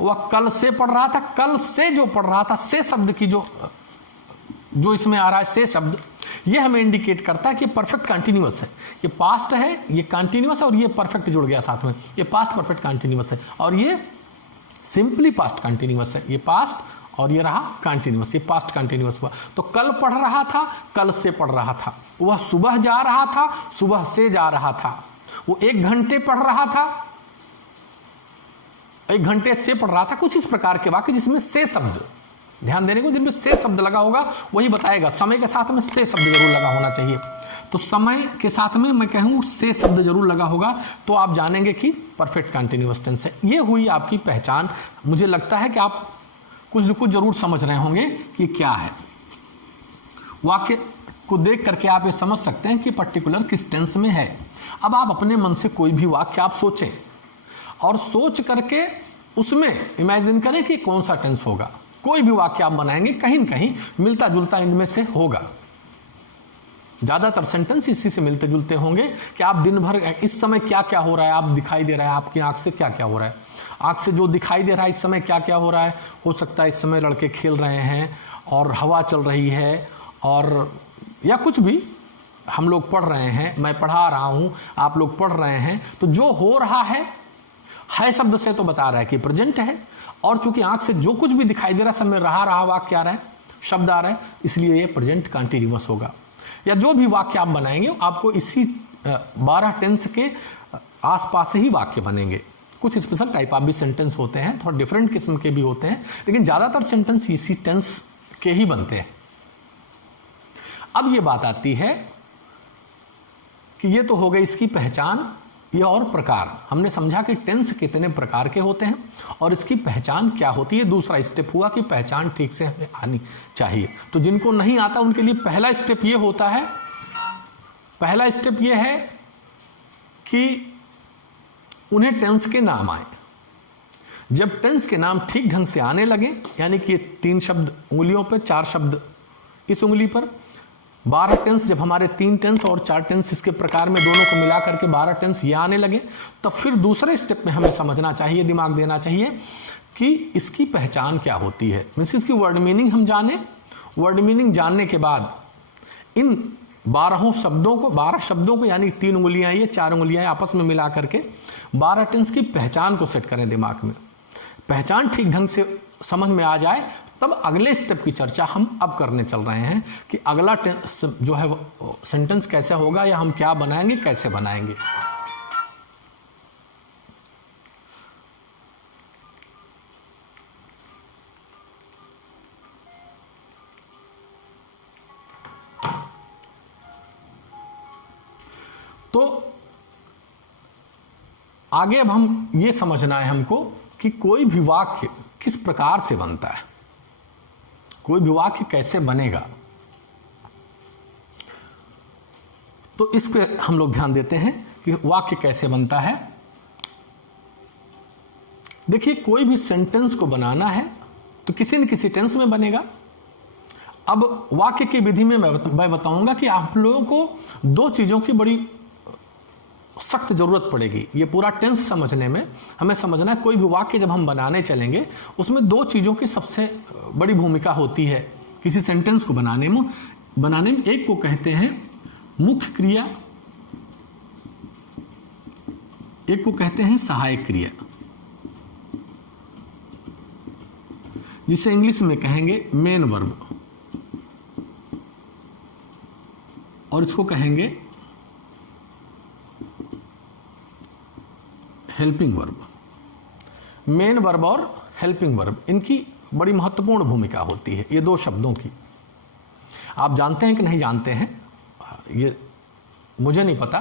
वह कल से पढ़ रहा था। कल से जो पढ़ रहा था, से शब्द की जो इसमें आ रहा है, से शब्द, ये हमें इंडिकेट करता है कि परफेक्ट कंटिन्यूअस है। ये पास्ट है, ये कंटिन्यूअस है, और ये परफेक्ट जुड़ गया साथ में। ये पास्ट परफेक्ट कंटिन्यूअस है, और ये सिंपली पास्ट कंटिन्यूअस है। ये पास्ट और ये रहा कंटिन्यूअस, ये पास्ट कंटिन्यूअस हुआ। तो कल पढ़ रहा था, कल से पढ़ रहा था। वह सुबह जा रहा था, सुबह से जा रहा था। वो 1 घंटे पढ़ रहा था, 1 घंटे से पढ़ रहा था। कुछ इस प्रकार के वाक्य जिसमें से शब्द, ध्यान देने को, जिनमें से शब्द लगा होगा वही बताएगा। समय के साथ में से शब्द जरूर लगा होना चाहिए। तो समय के साथ में मैं कहूँ से शब्द जरूर लगा होगा तो आप जानेंगे कि परफेक्ट कंटिन्यूअस टेंस है। ये हुई आपकी पहचान। मुझे लगता है कि आप कुछ न कुछ जरूर समझ रहे होंगे कि क्या है। वाक्य को देख करके आप ये समझ सकते हैं कि पर्टिकुलर किस टेंस में है। अब आप अपने मन से कोई भी वाक्य आप सोचें और सोच करके उसमें इमेजिन करें कि कौन सा टेंस होगा। कोई भी वाक्य आप बनाएंगे कहीं न कहीं मिलता जुलता इनमें से होगा। ज्यादातर सेंटेंस इसी से मिलते जुलते होंगे कि आप दिन भर इस समय क्या क्या हो रहा है, आप दिखाई दे रहा है, आपकी आंख से क्या क्या हो रहा है, आंख से जो दिखाई दे रहा है इस समय क्या क्या हो रहा है। हो सकता है इस समय लड़के खेल रहे हैं और हवा चल रही है, और या कुछ भी हम लोग पढ़ रहे हैं, मैं पढ़ा रहा हूं, आप लोग पढ़ रहे हैं। तो जो हो रहा है शब्द से तो बता रहा है कि प्रेजेंट है, और चूंकि आंख से जो कुछ भी दिखाई दे रहा है समय रहा वाक्य आ रहा है, शब्द आ रहा है, इसलिए ये प्रेजेंट कंटिन्यूअस होगा। या जो भी वाक्य आप बनाएंगे आपको इसी 12 टेंस के आसपास ही वाक्य बनेंगे। कुछ स्पेशल टाइप आप भी सेंटेंस होते हैं, थोड़ा डिफरेंट किस्म के भी होते हैं, लेकिन ज्यादातर सेंटेंस इसी टेंस के ही बनते हैं। अब ये बात आती है कि ये तो हो गई इसकी पहचान, ये और प्रकार। हमने समझा कि टेंस कितने प्रकार के होते हैं और इसकी पहचान क्या होती है। दूसरा स्टेप हुआ कि पहचान ठीक से हमें आनी चाहिए। तो जिनको नहीं आता उनके लिए पहला स्टेप ये होता है, पहला स्टेप ये है कि उन्हें टेंस के नाम आए। जब टेंस के नाम ठीक ढंग से आने लगे, यानी कि ये 3 शब्द उंगलियों पर, 4 शब्द इस उंगली पर, 12 टेंस, जब हमारे 3 टेंस और 4 टेंस इसके प्रकार में दोनों को मिला करके 12 टेंस ये आने लगे, तब फिर दूसरे स्टेप में हमें समझना चाहिए, दिमाग देना चाहिए कि इसकी पहचान क्या होती है। मीन्स इसकी वर्ड मीनिंग हम जाने। वर्ड मीनिंग जानने के बाद इन 12 शब्दों को यानी 3 उंगलियां, ये 4 उंगलियां आपस में मिला करके 12 टेंस की पहचान को सेट करें दिमाग में। पहचान ठीक ढंग से समझ में आ जाए तब अगले स्टेप की चर्चा हम अब करने चल रहे हैं कि अगला टेंस जो है सेंटेंस कैसे होगा, या हम क्या बनाएंगे, कैसे बनाएंगे। तो आगे अब हम ये समझना है हमको कि कोई भी वाक्य किस प्रकार से बनता है, कोई भी वाक्य कैसे बनेगा। तो इस पे हम लोग ध्यान देते हैं कि वाक्य कैसे बनता है। देखिए, कोई भी सेंटेंस को बनाना है तो किसी न किसी टेंस में बनेगा। अब वाक्य की विधि में मैं बताऊंगा कि आप लोगों को 2 चीजों की बड़ी सख्त जरूरत पड़ेगी। ये पूरा टेंस समझने में हमें समझना है, कोई भी वाक्य जब हम बनाने चलेंगे उसमें दो चीज़ों की सबसे बड़ी भूमिका होती है किसी सेंटेंस को बनाने में। एक को कहते हैं मुख्य क्रिया, एक को कहते हैं सहायक क्रिया, जिसे इंग्लिश में कहेंगे मेन वर्ब, और इसको कहेंगे हेल्पिंग वर्ब। मेन वर्ब और हेल्पिंग वर्ब, इनकी बड़ी महत्वपूर्ण भूमिका होती है, ये दो शब्दों की। आप जानते हैं कि नहीं जानते हैं ये मुझे नहीं पता,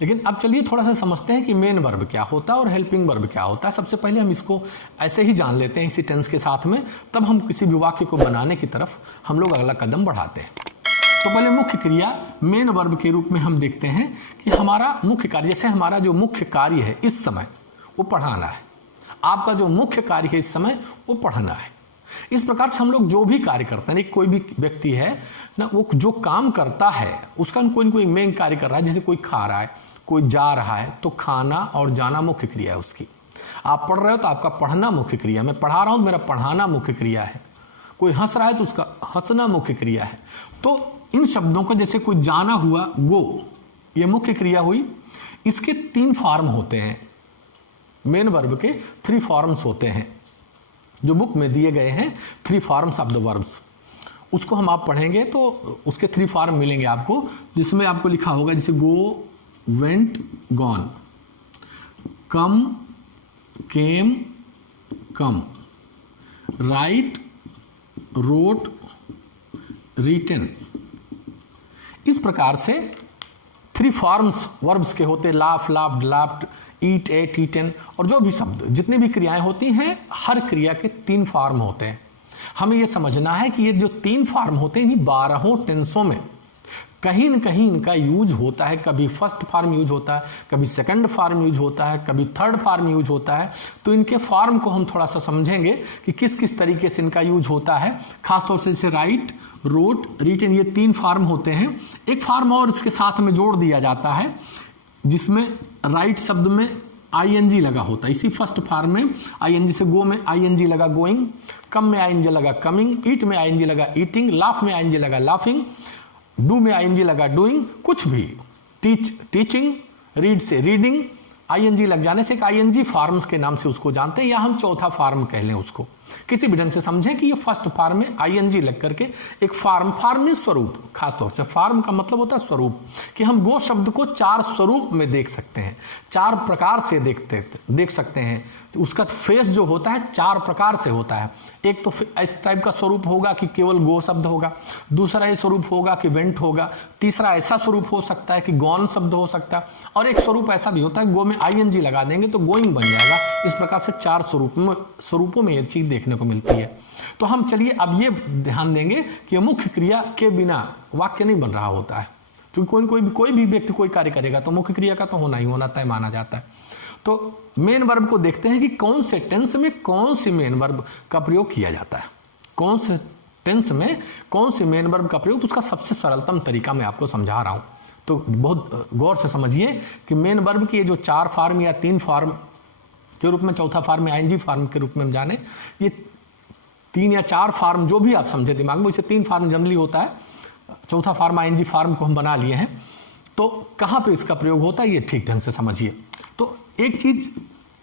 लेकिन अब चलिए थोड़ा सा समझते हैं कि मेन वर्ब क्या होता है और हेल्पिंग वर्ब क्या होता है। सबसे पहले हम इसको ऐसे ही जान लेते हैं इसी टेंस के साथ में, तब हम किसी भी वाक्य को बनाने की तरफ हम लोग अगला कदम बढ़ाते हैं। तो पहले मुख्य क्रिया मेन वर्ब के रूप में हम देखते हैं कि हमारा मुख्य कार्य, जैसे हमारा जो मुख्य कार्य है इस समय वो पढ़ाना है, आपका जो मुख्य कार्य है इस समय वो पढ़ना है। इस प्रकार से हम लोग जो भी कार्य करते हैं, कोई भी व्यक्ति है ना, वो जो काम करता है उसका कोई न कोई मेन कार्य कर रहा है। जैसे कोई खा रहा है, कोई जा रहा है, तो खाना और जाना मुख्य क्रिया है उसकी। आप पढ़ रहे हो तो आपका पढ़ना मुख्य क्रिया, मैं पढ़ा रहा हूं मेरा पढ़ाना मुख्य क्रिया है। कोई हंस रहा है तो उसका हंसना मुख्य क्रिया है। तो इन शब्दों का जैसे कोई जाना हुआ, गो, ये मुख्य क्रिया हुई। इसके 3 फॉर्म होते हैं, मेन वर्ब के 3 फॉर्म्स होते हैं जो बुक में दिए गए हैं, 3 फॉर्म्स ऑफ द वर्ब्स। उसको हम आप पढ़ेंगे तो उसके 3 फॉर्म मिलेंगे आपको, जिसमें आपको लिखा होगा जैसे गो, वेंट, गॉन, कम, केम, कम, राइट, रोट, रिटन। इस प्रकार से 3 फॉर्म्स वर्ब्स के होते, लाफ, लाफ्ड, लाफ्ड, ईट, एट, ईटन, और जो भी शब्द जितनी भी क्रियाएं होती हैं, हर क्रिया के 3 फॉर्म होते हैं। हमें यह समझना है कि ये जो 3 फॉर्म होते हैं, इन्हीं 12 टेंसों में कहीं न कहीं इनका यूज होता है। कभी फर्स्ट फॉर्म यूज होता है, कभी सेकंड फॉर्म यूज होता है, कभी थर्ड फॉर्म यूज होता है। तो इनके फॉर्म को हम थोड़ा सा समझेंगे कि किस किस तरीके से इनका यूज होता है। खासतौर से जैसे राइट, रोट, रिटन, ये 3 फॉर्म होते हैं। एक फॉर्म और इसके साथ में जोड़ दिया जाता है, जिसमें राइट शब्द में आईएनजी लगा होता है। इसी फर्स्ट फॉर्म में आईएनजी से गो में आईएनजी लगा गोइंग, कम में आईएनजी लगा कमिंग, ईट में आईएनजी लगा ईटिंग, लाफ में आईएनजी लगा लाफिंग, डू में आईएनजी लगा डूइंग, कुछ भी, टीच, टीचिंग, रीड से रीडिंग। आईएनजी लग जाने से एक आईएनजी फॉर्म्स के नाम से उसको जानते हैं, या हम चौथा फॉर्म कह लें उसको। किसी भी ढंग से समझें कि ये फर्स्ट फॉर्म में आईएनजी लग करके एक फॉर्म में स्वरूप, खासतौर से फॉर्म का मतलब होता है स्वरूप, कि हम गो शब्द को 4 स्वरूप में देख सकते हैं, 4 प्रकार से देख सकते हैं। उसका फेस जो होता है 4 प्रकार से होता है। एक तो इस टाइप का स्वरूप होगा कि केवल गो शब्द होगा, दूसरा ये स्वरूप होगा कि वेंट होगा, तीसरा ऐसा स्वरूप हो सकता है कि गॉन शब्द हो सकता है, और एक स्वरूप ऐसा भी होता है गो में आईएनजी लगा देंगे तो गोइंग बन जाएगा। इस प्रकार से 4 स्वरूपों में ये चीज देखने को मिलती है। तो हम चलिए अब ये ध्यान देंगे कि मुख्य क्रिया के बिना वाक्य नहीं बन रहा होता है। क्योंकि कोई भी व्यक्ति कोई कार्य करेगा तो मुख्य क्रिया का तो होना ही होना तय माना जाता है। तो मेन वर्ब को देखते हैं कि कौन से टेंस में कौन सी मेन वर्ब का प्रयोग किया जाता है, कौन से टेंस में कौन सी मेन वर्ब का प्रयोग। तो उसका सबसे सरलतम तरीका मैं आपको समझा रहा हूं, तो बहुत गौर से समझिए कि मेन वर्ब की ये जो 4 फॉर्म या 3 फॉर्म के रूप में, चौथा फॉर्म में आईएनजी फॉर्म के रूप में हम जाने, ये 3 या 4 फॉर्म जो भी आप समझे दिमाग में, इसे 3 फॉर्म जनरली होता है, चौथा फॉर्म आईएनजी फॉर्म को हम बना लिए हैं। तो कहां पे इसका प्रयोग होता है ये ठीक ढंग से समझिए। तो एक चीज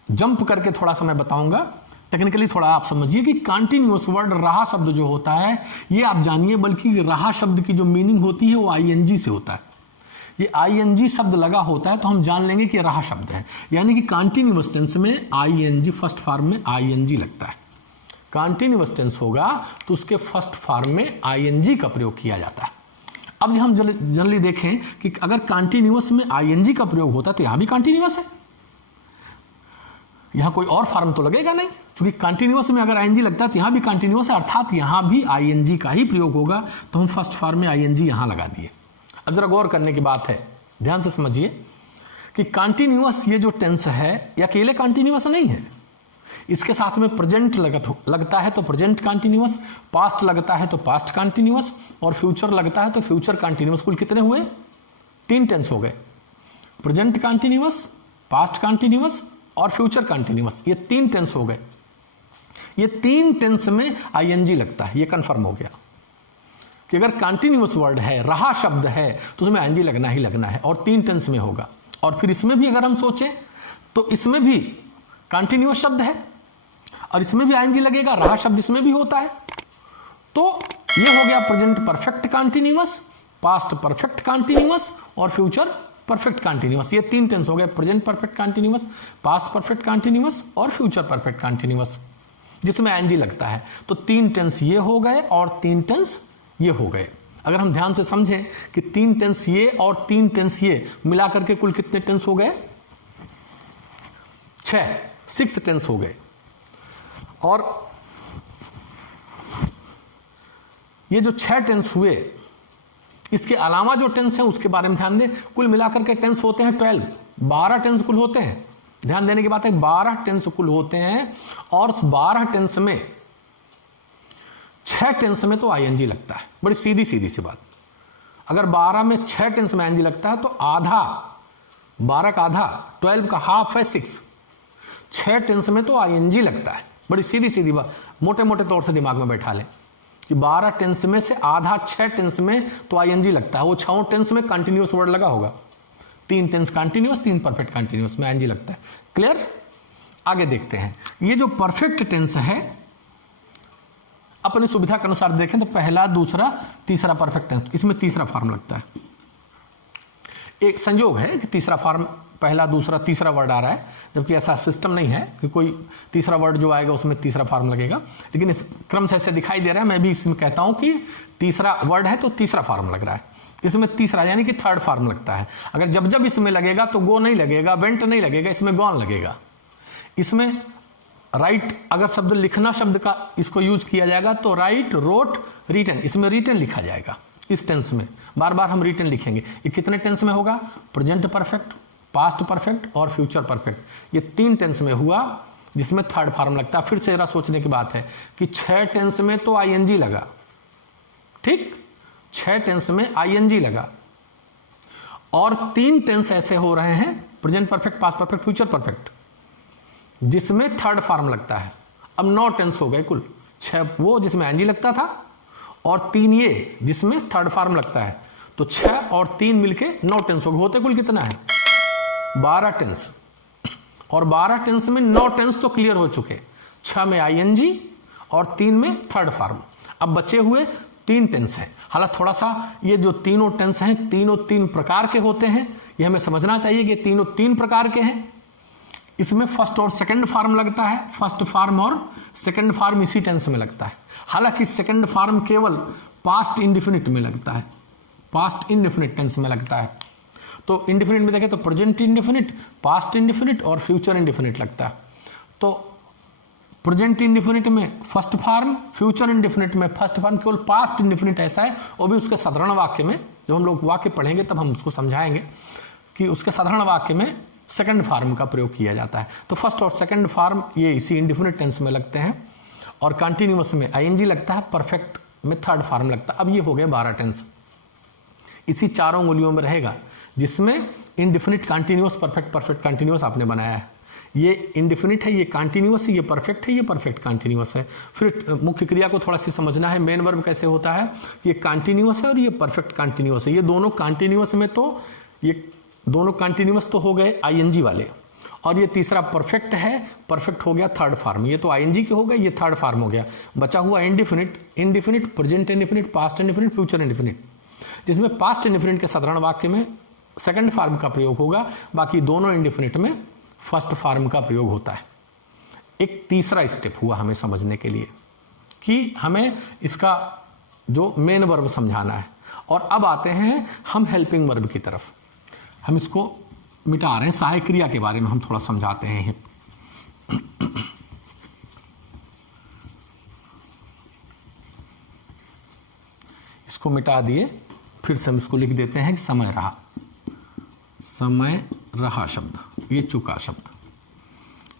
जंप करके थोड़ा सा मैं बताऊंगा, टेक्निकली थोड़ा आप समझिए कि कंटिन्यूअस वर्ड रहा शब्द जो होता है, ये आप जानिए, बल्कि रहा शब्द की जो मीनिंग होती है वो आईएनजी से होता है। ये आईएनजी शब्द लगा होता है तो हम जान लेंगे कि रहा शब्द है, यानी कि कंटिन्यूअस टेंस में आईएनजी, फर्स्ट फॉर्म में आईएनजी लगता है। कंटिन्यूअस टेंस होगा तो उसके फर्स्ट फॉर्म में आईएनजी का प्रयोग किया जाता है। अब जब हम जनरली देखें कि अगर कंटिन्यूअस में आईएनजी का प्रयोग होता है तो यहां भी कंटिन्यूअस है, यहां कोई और फॉर्म तो लगेगा नहीं, क्योंकि कंटिन्यूअस में अगर आईएनजी लगता है तो यहां भी कंटिन्यूअस है, अर्थात यहां भी आईएनजी का ही प्रयोग होगा। तो हम फर्स्ट फॉर्म में आईएनजी यहां लगा दिए। अब जरा गौर करने की बात है, ध्यान से समझिए कि कंटिन्यूअस ये जो टेंस है ये अकेले कंटिन्यूअस नहीं है, इसके साथ में प्रेजेंट लगता है तो प्रेजेंट कंटिन्यूअस, पास्ट लगता है तो पास्ट कंटिन्यूअस, और फ्यूचर लगता है तो फ्यूचर कंटिन्यूअस। कुल कितने हुए? 3 टेंस हो गए। प्रेजेंट कंटिन्यूअस, पास्ट कंटिन्यूअस और फ्यूचर कंटिन्यूअस, ये 3 टेंस हो गए। ये 3 टेंस में आईएनजी लगता है, ये कंफर्म हो गया कि अगर कंटिन्यूअस वर्ड है, रहा शब्द है, तो उसमें आईएनजी लगना ही लगना है और 3 टेंस में होगा। और फिर इसमें भी अगर हम सोचें तो इसमें भी कंटिन्यूअस शब्द है और इसमें भी आईएनजी लगेगा, रहा शब्द इसमें भी होता है। तो ये हो गया present perfect continuous, past perfect continuous और फ्यूचर परफेक्ट कंटिन्यूअस। ये 3 टेंस हो गए, present perfect continuous, past perfect continuous और फ्यूचर परफेक्ट कंटिन्यूअस, जिसमें आईएनजी लगता है। तो 3 टेंस ये हो गए और 3 टेंस ये हो गए। अगर हम ध्यान से समझें कि 3 टेंस ये और 3 टेंस ये मिलाकर के कुल कितने टेंस हो गए? 6 टेंस हो गए। और ये जो 6 टेंस हुए, इसके अलावा जो टेंस है उसके बारे में ध्यान दें। कुल मिलाकर के टेंस होते हैं 12 टेंस कुल होते हैं। ध्यान देने की बात है, 12 टेंस कुल होते हैं और 12 टेंस में 6 टेंस में तो आईएनजी लगता है। बड़ी सीधी सी बात। अगर 12 में 6 टेंस में आईएनजी लगता है तो आधा, 12 का आधा, 12 का हाफ है 6 टेंस में तो आईएनजी लगता है। बड़ी सीधी बात, मोटे मोटे तौर से दिमाग में बैठा लें कि 12 टेंस में से आधा 6 टेंस में तो आईएनजी लगता है। वो 6 टेंस में कंटिन्यूअस वर्ड लगा होगा, 3 टेंस कंटिन्यूअस, 3 परफेक्ट कंटिन्यूअस में आईएनजी लगता है। क्लियर? आगे देखते हैं। ये जो परफेक्ट टेंस है, अपनी सुविधा के अनुसार देखें तो पहला, दूसरा, तीसरा परफेक्ट टेंस, इसमें तीसरा फॉर्म लगता है। एक संयोग है कि तीसरा फॉर्म, पहला, दूसरा, तीसरा वर्ड आ रहा है, जबकि ऐसा सिस्टम नहीं है कि कोई तीसरा वर्ड जो आएगा उसमें तीसरा फॉर्म लगेगा, लेकिन इस क्रम से ऐसे दिखाई दे रहा है। मैं भी इसमें कहता हूं कि तीसरा वर्ड है तो तीसरा फॉर्म लग रहा है, इसमें तीसरा यानी कि थर्ड फॉर्म लगता है। अगर जब इसमें लगेगा तो गो नहीं लगेगा, वेंट नहीं लगेगा, इसमें गॉन लगेगा। इसमें राइट अगर शब्द लिखना शब्द का इसको यूज किया जाएगा तो राइट, रोट, रिटन, इसमें रिटन लिखा जाएगा। इस टेंस में बार बार हम रिटन लिखेंगे। ये कितने टेंस में होगा? प्रेजेंट परफेक्ट, पास्ट परफेक्ट और फ्यूचर परफेक्ट। ये 3 टेंस में हुआ जिसमें थर्ड फॉर्म लगता है। फिर से जरा सोचने की बात है कि 6 टेंस में तो आईएनजी लगा, ठीक, 6 टेंस में आईएनजी लगा और 3 टेंस ऐसे हो रहे हैं, present perfect, past perfect, future perfect, जिसमें थर्ड फॉर्म लगता है। अब 9 टेंस हो गए कुल, 6 वो जिसमें आईएनजी लगता था और 3 ये जिसमें थर्ड फॉर्म लगता है। तो 6 और 3 मिलके 9 टेंस हो गए। होते कुल कितना है? 12 टेंस। और 12 टेंस में 9 टेंस तो क्लियर हो चुके, 6 में आईएनजी और 3 में थर्ड फॉर्म। अब बचे हुए 3 टेंस हैं। हालांकि थोड़ा सा ये जो तीनों टेंस हैं, तीनों 3 प्रकार के होते हैं, ये हमें समझना चाहिए कि तीनों 3 प्रकार के हैं। इसमें फर्स्ट और सेकंड फॉर्म लगता है, फर्स्ट फॉर्म और सेकंड फॉर्म इसी टेंस में लगता है। हालांकि सेकंड फॉर्म केवल पास्ट इंडिफिनिट में लगता है, पास्ट इंडिफिनिट टेंस में लगता है। तो इंडिफिनिट में देखें तो प्रेजेंट इंडिफिनिट, पास्ट इंडिफिनिट और फ्यूचर इंडिफिनिट लगता है। तो प्रेजेंट इंडिफिनिट में फर्स्ट फॉर्म, फ्यूचर इंडिफिनिट में फर्स्ट फॉर्म, केवल पास्ट इंडिफिनिट ऐसा है, वो भी उसके साधारण वाक्य में। जब हम लोग वाक्य पढ़ेंगे तब हम उसको समझाएंगे कि उसके साधारण वाक्य में सेकंड फॉर्म का प्रयोग किया जाता है। तो फर्स्ट और सेकंड फॉर्म ये इसी इंडिफिनिट टेंस में लगते हैं और कंटिन्यूअस में आईएनजी लगता है, परफेक्ट में थर्ड फॉर्म लगता है। अब ये हो गए 12 टेंस, इसी 4 उंगलियों में रहेगा, जिसमें indefinite, continuous, perfect, perfect continuous आपने बनाया है। ये इंडिफिनिट है, ये कंटिन्यूअस है, ये परफेक्ट है, ये परफेक्ट कंटिन्यूअस है। फिर मुख्य क्रिया को थोड़ा सी समझना है, मेन वर्ब कैसे होता है, ये कंटिन्यूअस है और ये परफेक्ट कंटिन्यूअस है। ये दोनों कंटिन्यूअस में तो ये दोनों कंटिन्यूअस तो हो गए आईएनजी वाले, और ये तीसरा परफेक्ट है, परफेक्ट हो गया थर्ड फॉर्म। ये तो आईएनजी के हो गए, ये थर्ड फॉर्म हो गया। बचा हुआ indefinite, indefinite, present indefinite, past indefinite, future indefinite, जिसमें पास्ट इंडिफिनिट के साधारण वाक्य में सेकंड फॉर्म का प्रयोग होगा, बाकी दोनों इंडिफिनिट में फर्स्ट फॉर्म का प्रयोग होता है। एक तीसरा स्टेप हुआ हमें समझने के लिए कि हमें इसका जो मेन वर्ब समझाना है। और अब आते हैं हम हेल्पिंग वर्ब की तरफ। हम इसको मिटा रहे हैं, सहायक क्रिया के बारे में हम थोड़ा समझाते हैं। इसको मिटा दिए, फिर से हम इसको लिख देते हैं कि समय रहा, समय रहा शब्द, ये चुका शब्द,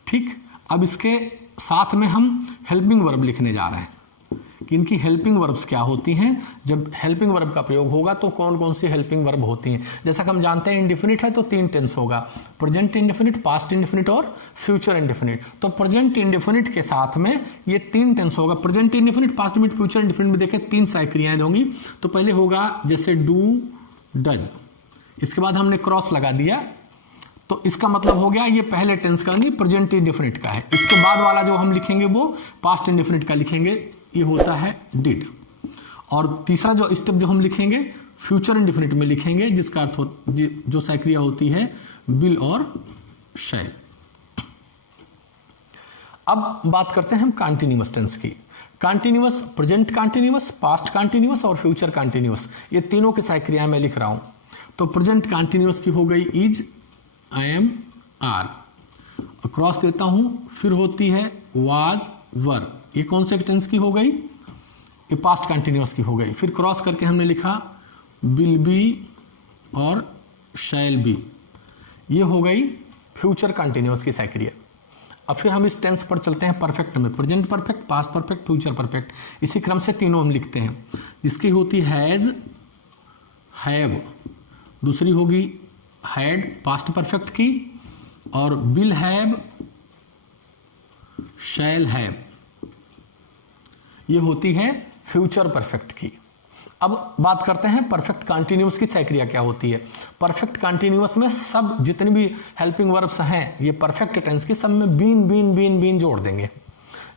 ठीक। अब इसके साथ में हम हेल्पिंग वर्ब लिखने जा रहे हैं कि इनकी हेल्पिंग वर्ब्स क्या होती हैं। जब हेल्पिंग वर्ब का प्रयोग होगा तो कौन कौन सी हेल्पिंग वर्ब होती हैं। जैसा कि हम जानते हैं इंडिफिनिट है तो 3 टेंस होगा, प्रेजेंट इंडिफिनिट, पास्ट इंडिफिनिट और फ्यूचर इंडिफिनिट। तो प्रेजेंट इंडिफिनिट के साथ में ये 3 टेंस होगा। Present indefinite, past indefinite, future indefinite में देखें 3 सारी क्रियाएं होंगी। तो पहले होगा जैसे डू, डज, इसके बाद हमने क्रॉस लगा दिया तो इसका मतलब हो गया ये पहले टेंस का नहीं, प्रेजेंट इंडिफिनिट का है। इसके बाद वाला जो हम लिखेंगे वो पास्ट इंडिफिनिट का लिखेंगे, ये होता है डिड। और तीसरा जो स्टेप जो हम लिखेंगे फ्यूचर इंडिफिनिट में लिखेंगे, जिसका अर्थ जो क्रिया होती है विल और शैल। अब बात करते हैं हम कंटीन्यूअस टेंस की। Continuous, present continuous, past continuous और फ्यूचर कंटीन्यूअस, ये तीनों की क्रियाएं मैं लिख रहा हूं। तो प्रेजेंट कंटीन्यूअस की हो गई is, I am, are, cross देता हूं, फिर होती है वाज, वर, ये कौन से टेंस की हो गई, ये पास्ट कंटीन्यूअस की हो गई। फिर क्रॉस करके हमने लिखा विल बी और शैल बी, ये हो गई फ्यूचर कंटीन्यूअस की क्रिया। अब फिर हम इस टेंस पर चलते हैं परफेक्ट में, present perfect, past perfect, future perfect, इसी क्रम से तीनों हम लिखते हैं। इसकी होती हैज, हैव, दूसरी होगी हैड पास्ट परफेक्ट की, और विल हैव, शैल हैव, ये होती है फ्यूचर परफेक्ट की। अब बात करते हैं परफेक्ट कंटीन्यूअस की क्रिया क्या होती है। परफेक्ट कंटीन्यूअस में सब जितने भी हेल्पिंग वर्ब्स हैं ये परफेक्ट टेंस की, सब में बीन बीन बीन बीन जोड़ देंगे।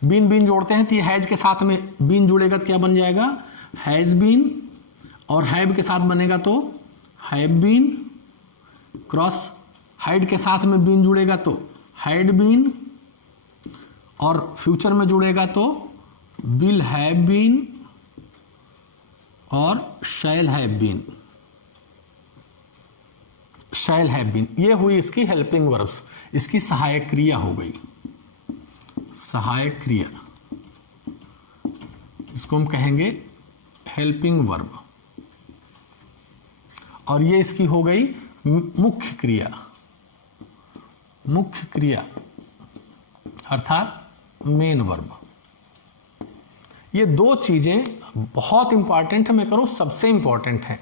बीन बीन जोड़ते हैं तो ये हैज के साथ में बीन जुड़ेगा तो क्या बन जाएगा, हैज बीन, और हैव के साथ बनेगा तो हैव बीन, क्रॉस हाइड के साथ में बीन जुड़ेगा तो हैड बीन, और फ्यूचर में जुड़ेगा तो विल हैव बीन और shall have been, shall have been. ये हुई इसकी हेल्पिंग वर्ब्स, इसकी सहायक क्रिया हो गई, सहायक क्रिया, इसको हम कहेंगे हेल्पिंग वर्ब। और ये इसकी हो गई मुख्य क्रिया, मुख्य क्रिया अर्थात मेन वर्ब। ये दो चीजें बहुत इंपॉर्टेंट है, मैं करूं सबसे इंपॉर्टेंट है।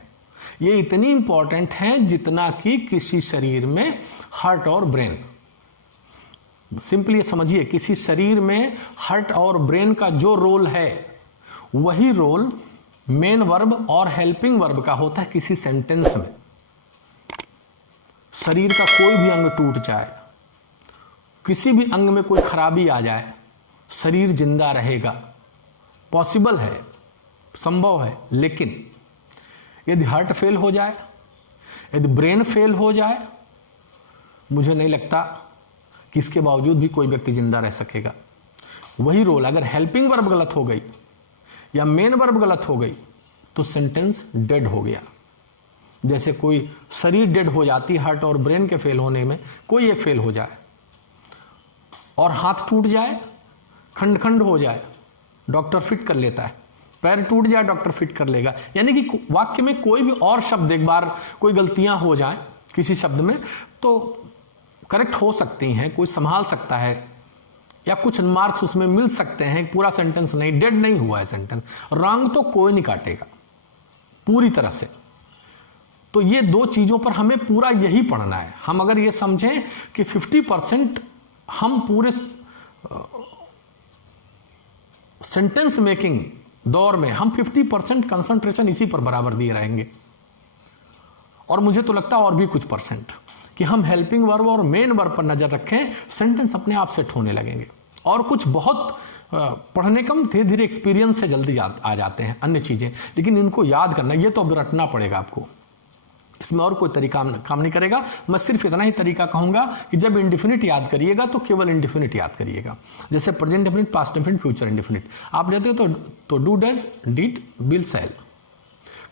ये इतनी इंपॉर्टेंट है जितना कि किसी शरीर में हार्ट और ब्रेन। सिंपली समझिए, किसी शरीर में हार्ट और ब्रेन का जो रोल है वही रोल मेन वर्ब और हेल्पिंग वर्ब का होता है किसी सेंटेंस में। शरीर का कोई भी अंग टूट जाए, किसी भी अंग में कोई खराबी आ जाए, शरीर जिंदा रहेगा, पॉसिबल है, संभव है। लेकिन यदि हार्ट फेल हो जाए, यदि ब्रेन फेल हो जाए, मुझे नहीं लगता कि इसके बावजूद भी कोई व्यक्ति जिंदा रह सकेगा। वही रोल अगर हेल्पिंग वर्ब गलत हो गई या मेन वर्ब गलत हो गई तो सेंटेंस डेड हो गया। जैसे कोई शरीर डेड हो जाती, हार्ट और ब्रेन के फेल होने में कोई एक फेल हो जाए, और हाथ टूट जाए, खंड खंड हो जाए, डॉक्टर फिट कर लेता है। पैर टूट जाए, डॉक्टर फिट कर लेगा। यानी कि वाक्य में कोई भी और शब्द एक बार कोई गलतियां हो जाए किसी शब्द में तो करेक्ट हो सकती हैं, कोई संभाल सकता है, या कुछ मार्क्स उसमें मिल सकते हैं। पूरा सेंटेंस नहीं, डेड नहीं हुआ है सेंटेंस, रॉन्ग तो कोई नहीं काटेगा पूरी तरह से। तो ये दो चीजों पर हमें पूरा यही पढ़ना है। हम अगर ये समझें कि 50% हम पूरे सेंटेंस मेकिंग दौर में हम 50% कंसंट्रेशन इसी पर बराबर दिए रहेंगे, और मुझे तो लगता है और भी कुछ परसेंट कि हम हेल्पिंग वर्ब और मेन वर्ब पर नजर रखें, सेंटेंस अपने आप सेट होने लगेंगे। और कुछ बहुत पढ़ने कम, धीरे धीरे एक्सपीरियंस से जल्दी आ जाते हैं अन्य चीजें, लेकिन इनको याद करना, ये तो अब रटना पड़ेगा आपको। इसमें और कोई तरीका काम नहीं करेगा। मैं सिर्फ इतना ही तरीका कहूंगा कि जब इंडिफिनिट याद करिएगा तो केवल इंडिफिनिट याद करिएगा। जैसे present indefinite, past indefinite, future indefinite आप लेते हो तो do, does, did, will, shall.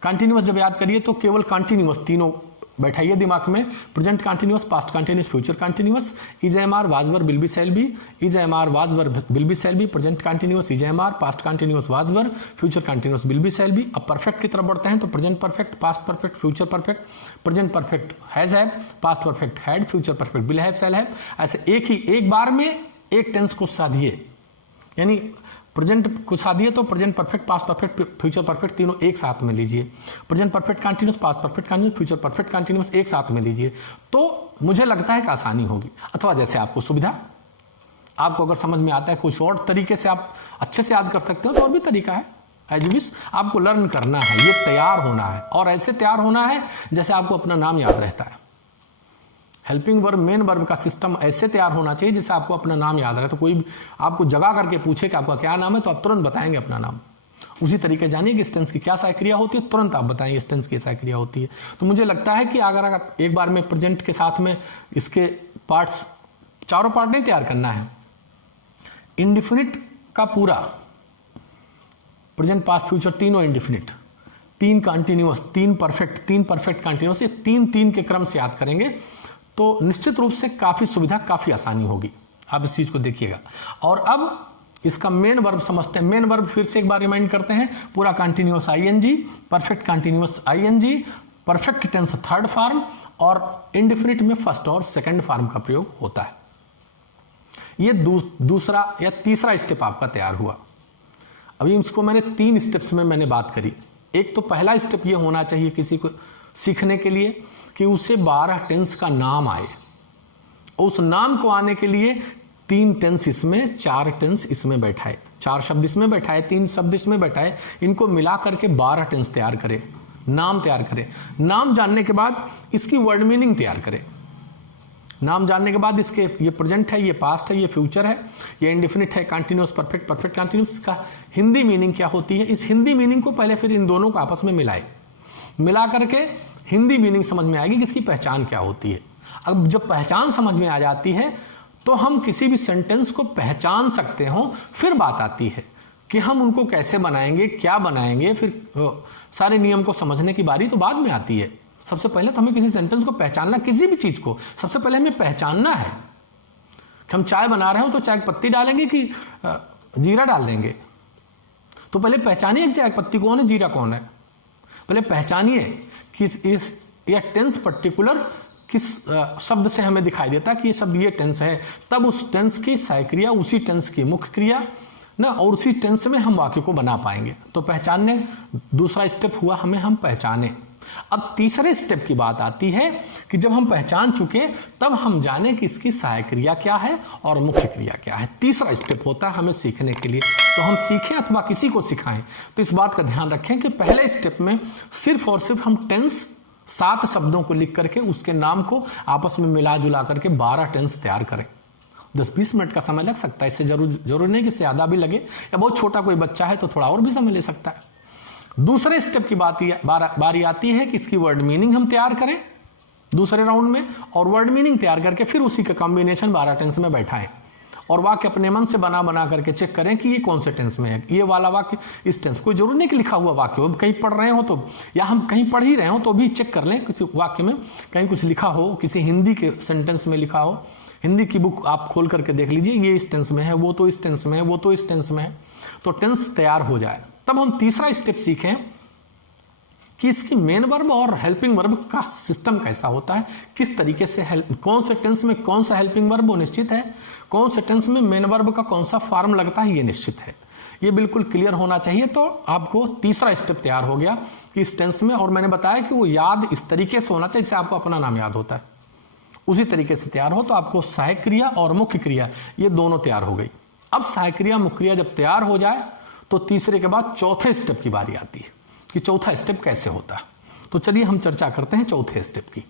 Continuous जब याद करिए तो केवल कंटिन्यूअस तीनों बैठाइए दिमाग में, present continuous, past continuous, future continuous, is am are, was were, will be, shall be, is am are, was were, will be, shall be, present continuous, is am are, past continuous, was were, future continuous, will be, shall be. अब perfect की तरफ बढ़ते हैं तो present perfect, past perfect, future perfect, present perfect has have, past perfect had, future perfect will have, shall have. ऐसे एक बार में एक टेंस को साधिए, यानी प्रेजेंट को साधिए तो present perfect, past perfect, future perfect तीनों एक साथ में लीजिए। Present perfect continuous, past perfect continuous, future perfect continuous एक साथ में लीजिए, तो मुझे लगता है कि आसानी होगी। अथवा जैसे आपको सुविधा, आपको अगर समझ में आता है कुछ और तरीके से आप अच्छे से याद कर सकते हो तो और भी तरीका है। एज विश, आपको लर्न करना है, ये तैयार होना है, और ऐसे तैयार होना है जैसे आपको अपना नाम याद रहता है। हेल्पिंग वर्ब, मेन वर्ब का सिस्टम ऐसे तैयार होना चाहिए जैसे आपको अपना नाम याद रहे। तो कोई आपको जगा करके पूछे कि आपका क्या नाम है तो आप तुरंत बताएंगे अपना नाम। उसी तरीके जानिए कि इस टेंस की क्या सहायक क्रिया होती है, तुरंत आप बताएंगे इस टेंस की सहायक क्रिया होती है। तो मुझे लगता है कि अगर एक बार में प्रेजेंट के साथ में इसके पार्ट्स, चारों पार्ट नहीं तैयार करना है, इंडिफिनिट का पूरा, प्रेजेंट पास्ट फ्यूचर तीनों इंडिफिनिट, 3 कंटिन्यूअस, 3 परफेक्ट कंटिन्यूअस, ये 3 के क्रम से याद करेंगे तो निश्चित रूप से काफी सुविधा, काफी आसानी होगी। आप इस चीज को देखिएगा। और अब इसका मेन वर्ब समझते हैं। मेन वर्ब फिर से एक बार रिमाइंड करते हैं, पूरा continuous ING, perfect continuous ING, perfect tense third form, और इंडिफिनिट में फर्स्ट और सेकंड फॉर्म का प्रयोग होता है। ये दूसरा या तीसरा स्टेप आपका तैयार हुआ। अभी इसको मैंने 3 स्टेप्स में मैंने बात करी। एक तो पहला स्टेप ये होना चाहिए किसी को सीखने के लिए कि उसे 12 टेंस का नाम आए। उस नाम को आने के लिए 3 टेंस इसमें, 4 टेंस इसमें बैठाए, 4 शब्द इसमें बैठाए, 3 शब्द इसमें बैठाए, इनको मिला करके 12 टेंस तैयार करे, नाम तैयार करे। नाम जानने के बाद इसकी वर्ड मीनिंग तैयार करे। नाम जानने के बाद इसके, ये प्रेजेंट है, ये पास्ट है, ये फ्यूचर है, ये इंडिफिनिट है, कंटिन्यूअस, परफेक्ट, परफेक्ट कंटिन्यूअस, इसका हिंदी मीनिंग क्या होती है। इस हिंदी मीनिंग को पहले फिर इन दोनों को आपस में मिलाए, मिला करके हिंदी मीनिंग समझ में आएगी कि इसकी पहचान क्या होती है। अब जब पहचान समझ में आ जाती है तो हम किसी भी सेंटेंस को पहचान सकते हो। फिर बात आती है कि हम उनको कैसे बनाएंगे, क्या बनाएंगे, फिर सारे नियम को समझने की बारी तो बाद में आती है। सबसे पहले तो हमें किसी सेंटेंस को पहचानना, किसी भी चीज को सबसे पहले हमें पहचानना है कि हम चाय बना रहे हो तो चाय पत्ती डालेंगे कि जीरा डाल देंगे। तो पहले पहचानिए चाय पत्ती कौन है, जीरा कौन है। पहले पहचानिए कि इस यह टेंस पर्टिकुलर किस शब्द से हमें दिखाई देता है कि ये शब्द ये टेंस है, तब उस टेंस की सहायक क्रिया, उसी टेंस की मुख्य क्रिया ना, और उसी टेंस में हम वाक्य को बना पाएंगे। तो पहचानने दूसरा स्टेप हुआ, हमें हम पहचाने। अब तीसरे स्टेप की बात आती है कि जब हम पहचान चुके तब हम जाने कि इसकी सहायक क्रिया क्या है और मुख्य क्रिया क्या है। तीसरा स्टेप होता है हमें सीखने के लिए। तो हम सीखें अथवा किसी को सिखाएं तो इस बात का ध्यान रखें कि पहले स्टेप में सिर्फ और सिर्फ हम टेंस 7 शब्दों को लिख करके उसके नाम को आपस में मिला जुला करके 12 टेंस तैयार करें। 10-20 मिनट का समय लग सकता है, इससे जरूर नहीं कि इससे ज्यादा भी लगे, या बहुत छोटा कोई बच्चा है तो थोड़ा और भी समय ले सकता है। दूसरे स्टेप की बारी आती है कि इसकी वर्ड मीनिंग हम तैयार करें दूसरे राउंड में, और वर्ड मीनिंग तैयार करके फिर उसी का कॉम्बिनेशन 12 टेंस में बैठाएं और वाक्य अपने मन से बना करके चेक करें कि ये कौन से टेंस में है। ये वाला वाक्य इस टेंस, कोई जरूर नहीं कि लिखा हुआ वाक्य हो, कहीं पढ़ रहे हो तो, या हम कहीं पढ़ ही रहे हो तो भी चेक कर लें किसी वाक्य में कहीं कुछ लिखा हो, किसी हिंदी के सेंटेंस में लिखा हो। हिंदी की बुक आप खोल करके देख लीजिए, ये इस टेंस में है, वो तो इस टेंस में है, वो तो इस टेंस में है, तो टेंस तैयार हो जाए। तब हम तीसरा स्टेप सीखें कि इसकी मेन वर्ब और हेल्पिंग वर्ब का सिस्टम कैसा होता है, किस तरीके से कौन से टेंस में कौन सा हेल्पिंग वर्ब वो निश्चित है, कौन से टेंस में मेन वर्ब का कौन सा फॉर्म लगता है ये निश्चित है। ये बिल्कुल क्लियर होना चाहिए। तो आपको तीसरा स्टेप तैयार हो गया कि इस टेंस में, और मैंने बताया कि वो याद इस तरीके से होना चाहिए जैसे आपको अपना नाम याद होता है, उसी तरीके से तैयार हो। तो आपको सहायक क्रिया और मुख्य क्रिया ये दोनों तैयार हो गई। अब सहायक क्रिया मुख्य क्रिया जब तैयार हो जाए तो तीसरे के बाद चौथे स्टेप की बारी आती है कि चौथा स्टेप कैसे होता है। तो चलिए हम चर्चा करते हैं चौथे स्टेप की।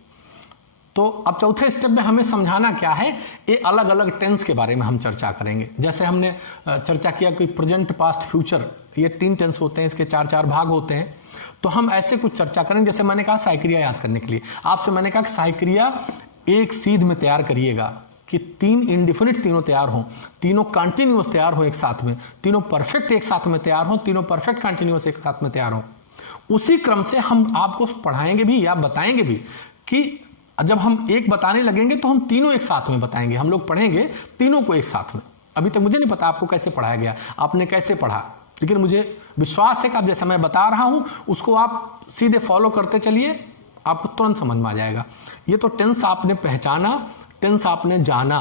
तो अब चौथे स्टेप में हमें समझाना क्या है, ये अलग अलग टेंस के बारे में हम चर्चा करेंगे। जैसे हमने चर्चा किया कि प्रेजेंट पास्ट फ्यूचर ये 3 टेंस होते हैं, इसके 4 भाग होते हैं। तो हम ऐसे कुछ चर्चा करेंगे। जैसे मैंने कहा सहायक क्रिया याद करने के लिए आपसे मैंने कहा कि सहायक क्रिया एक सीध में तैयार करिएगा कि 3 इंडिफिनिट तीनों तैयार हों, तीनों कंटिन्यूअस तैयार हो एक साथ में, तीनों परफेक्ट एक साथ में तैयार हो, तीनों परफेक्ट कंटिन्यूअस एक साथ में तैयार हो। उसी क्रम से हम आपको पढ़ाएंगे भी या बताएंगे भी कि जब हम एक बताने लगेंगे तो हम तीनों एक साथ में बताएंगे। हम लोग पढ़ेंगे तीनों को एक साथ में। अभी तक मुझे नहीं पता आपको कैसे पढ़ाया गया, आपने कैसे पढ़ा, लेकिन मुझे विश्वास है कि आप जैसे मैं बता रहा हूं उसको आप सीधे फॉलो करते चलिए, आपको तुरंत समझ में आ जाएगा। ये तो टेंस आपने पहचाना, टेंस आपने जाना।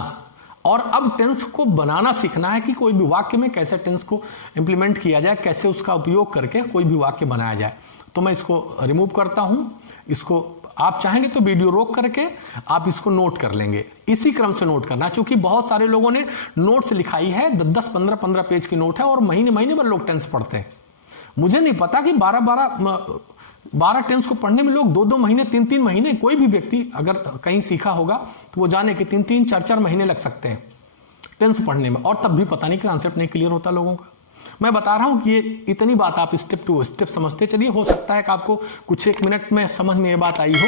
और अब टेंस को बनाना सीखना है कि कोई भी वाक्य में कैसे टेंस को इंप्लीमेंट किया जाए, कैसे उसका उपयोग करके कोई भी वाक्य बनाया जाए। तो मैं इसको रिमूव करता हूं। इसको आप चाहेंगे तो वीडियो रोक करके आप इसको नोट कर लेंगे, इसी क्रम से नोट करना, क्योंकि बहुत सारे लोगों ने नोट्स लिखाई है, 10, 15 पेज की नोट है और महीने महीने भर लोग टेंस पढ़ते हैं। मुझे नहीं पता कि 12 टेंस को पढ़ने में लोग 2-2 महीने, 3-3 महीने, कोई भी व्यक्ति अगर कहीं सीखा होगा तो वो जाने कि 3-3, 4-4 महीने लग सकते हैं टेंस पढ़ने में, और तब भी पता नहीं कॉन्सेप्ट नहीं क्लियर होता लोगों का। मैं बता रहा हूं कि ये इतनी बात आप स्टेप टू स्टेप समझते चलिए। हो सकता है कि आपको कुछ 1 मिनट में समझ में ये बात आई हो,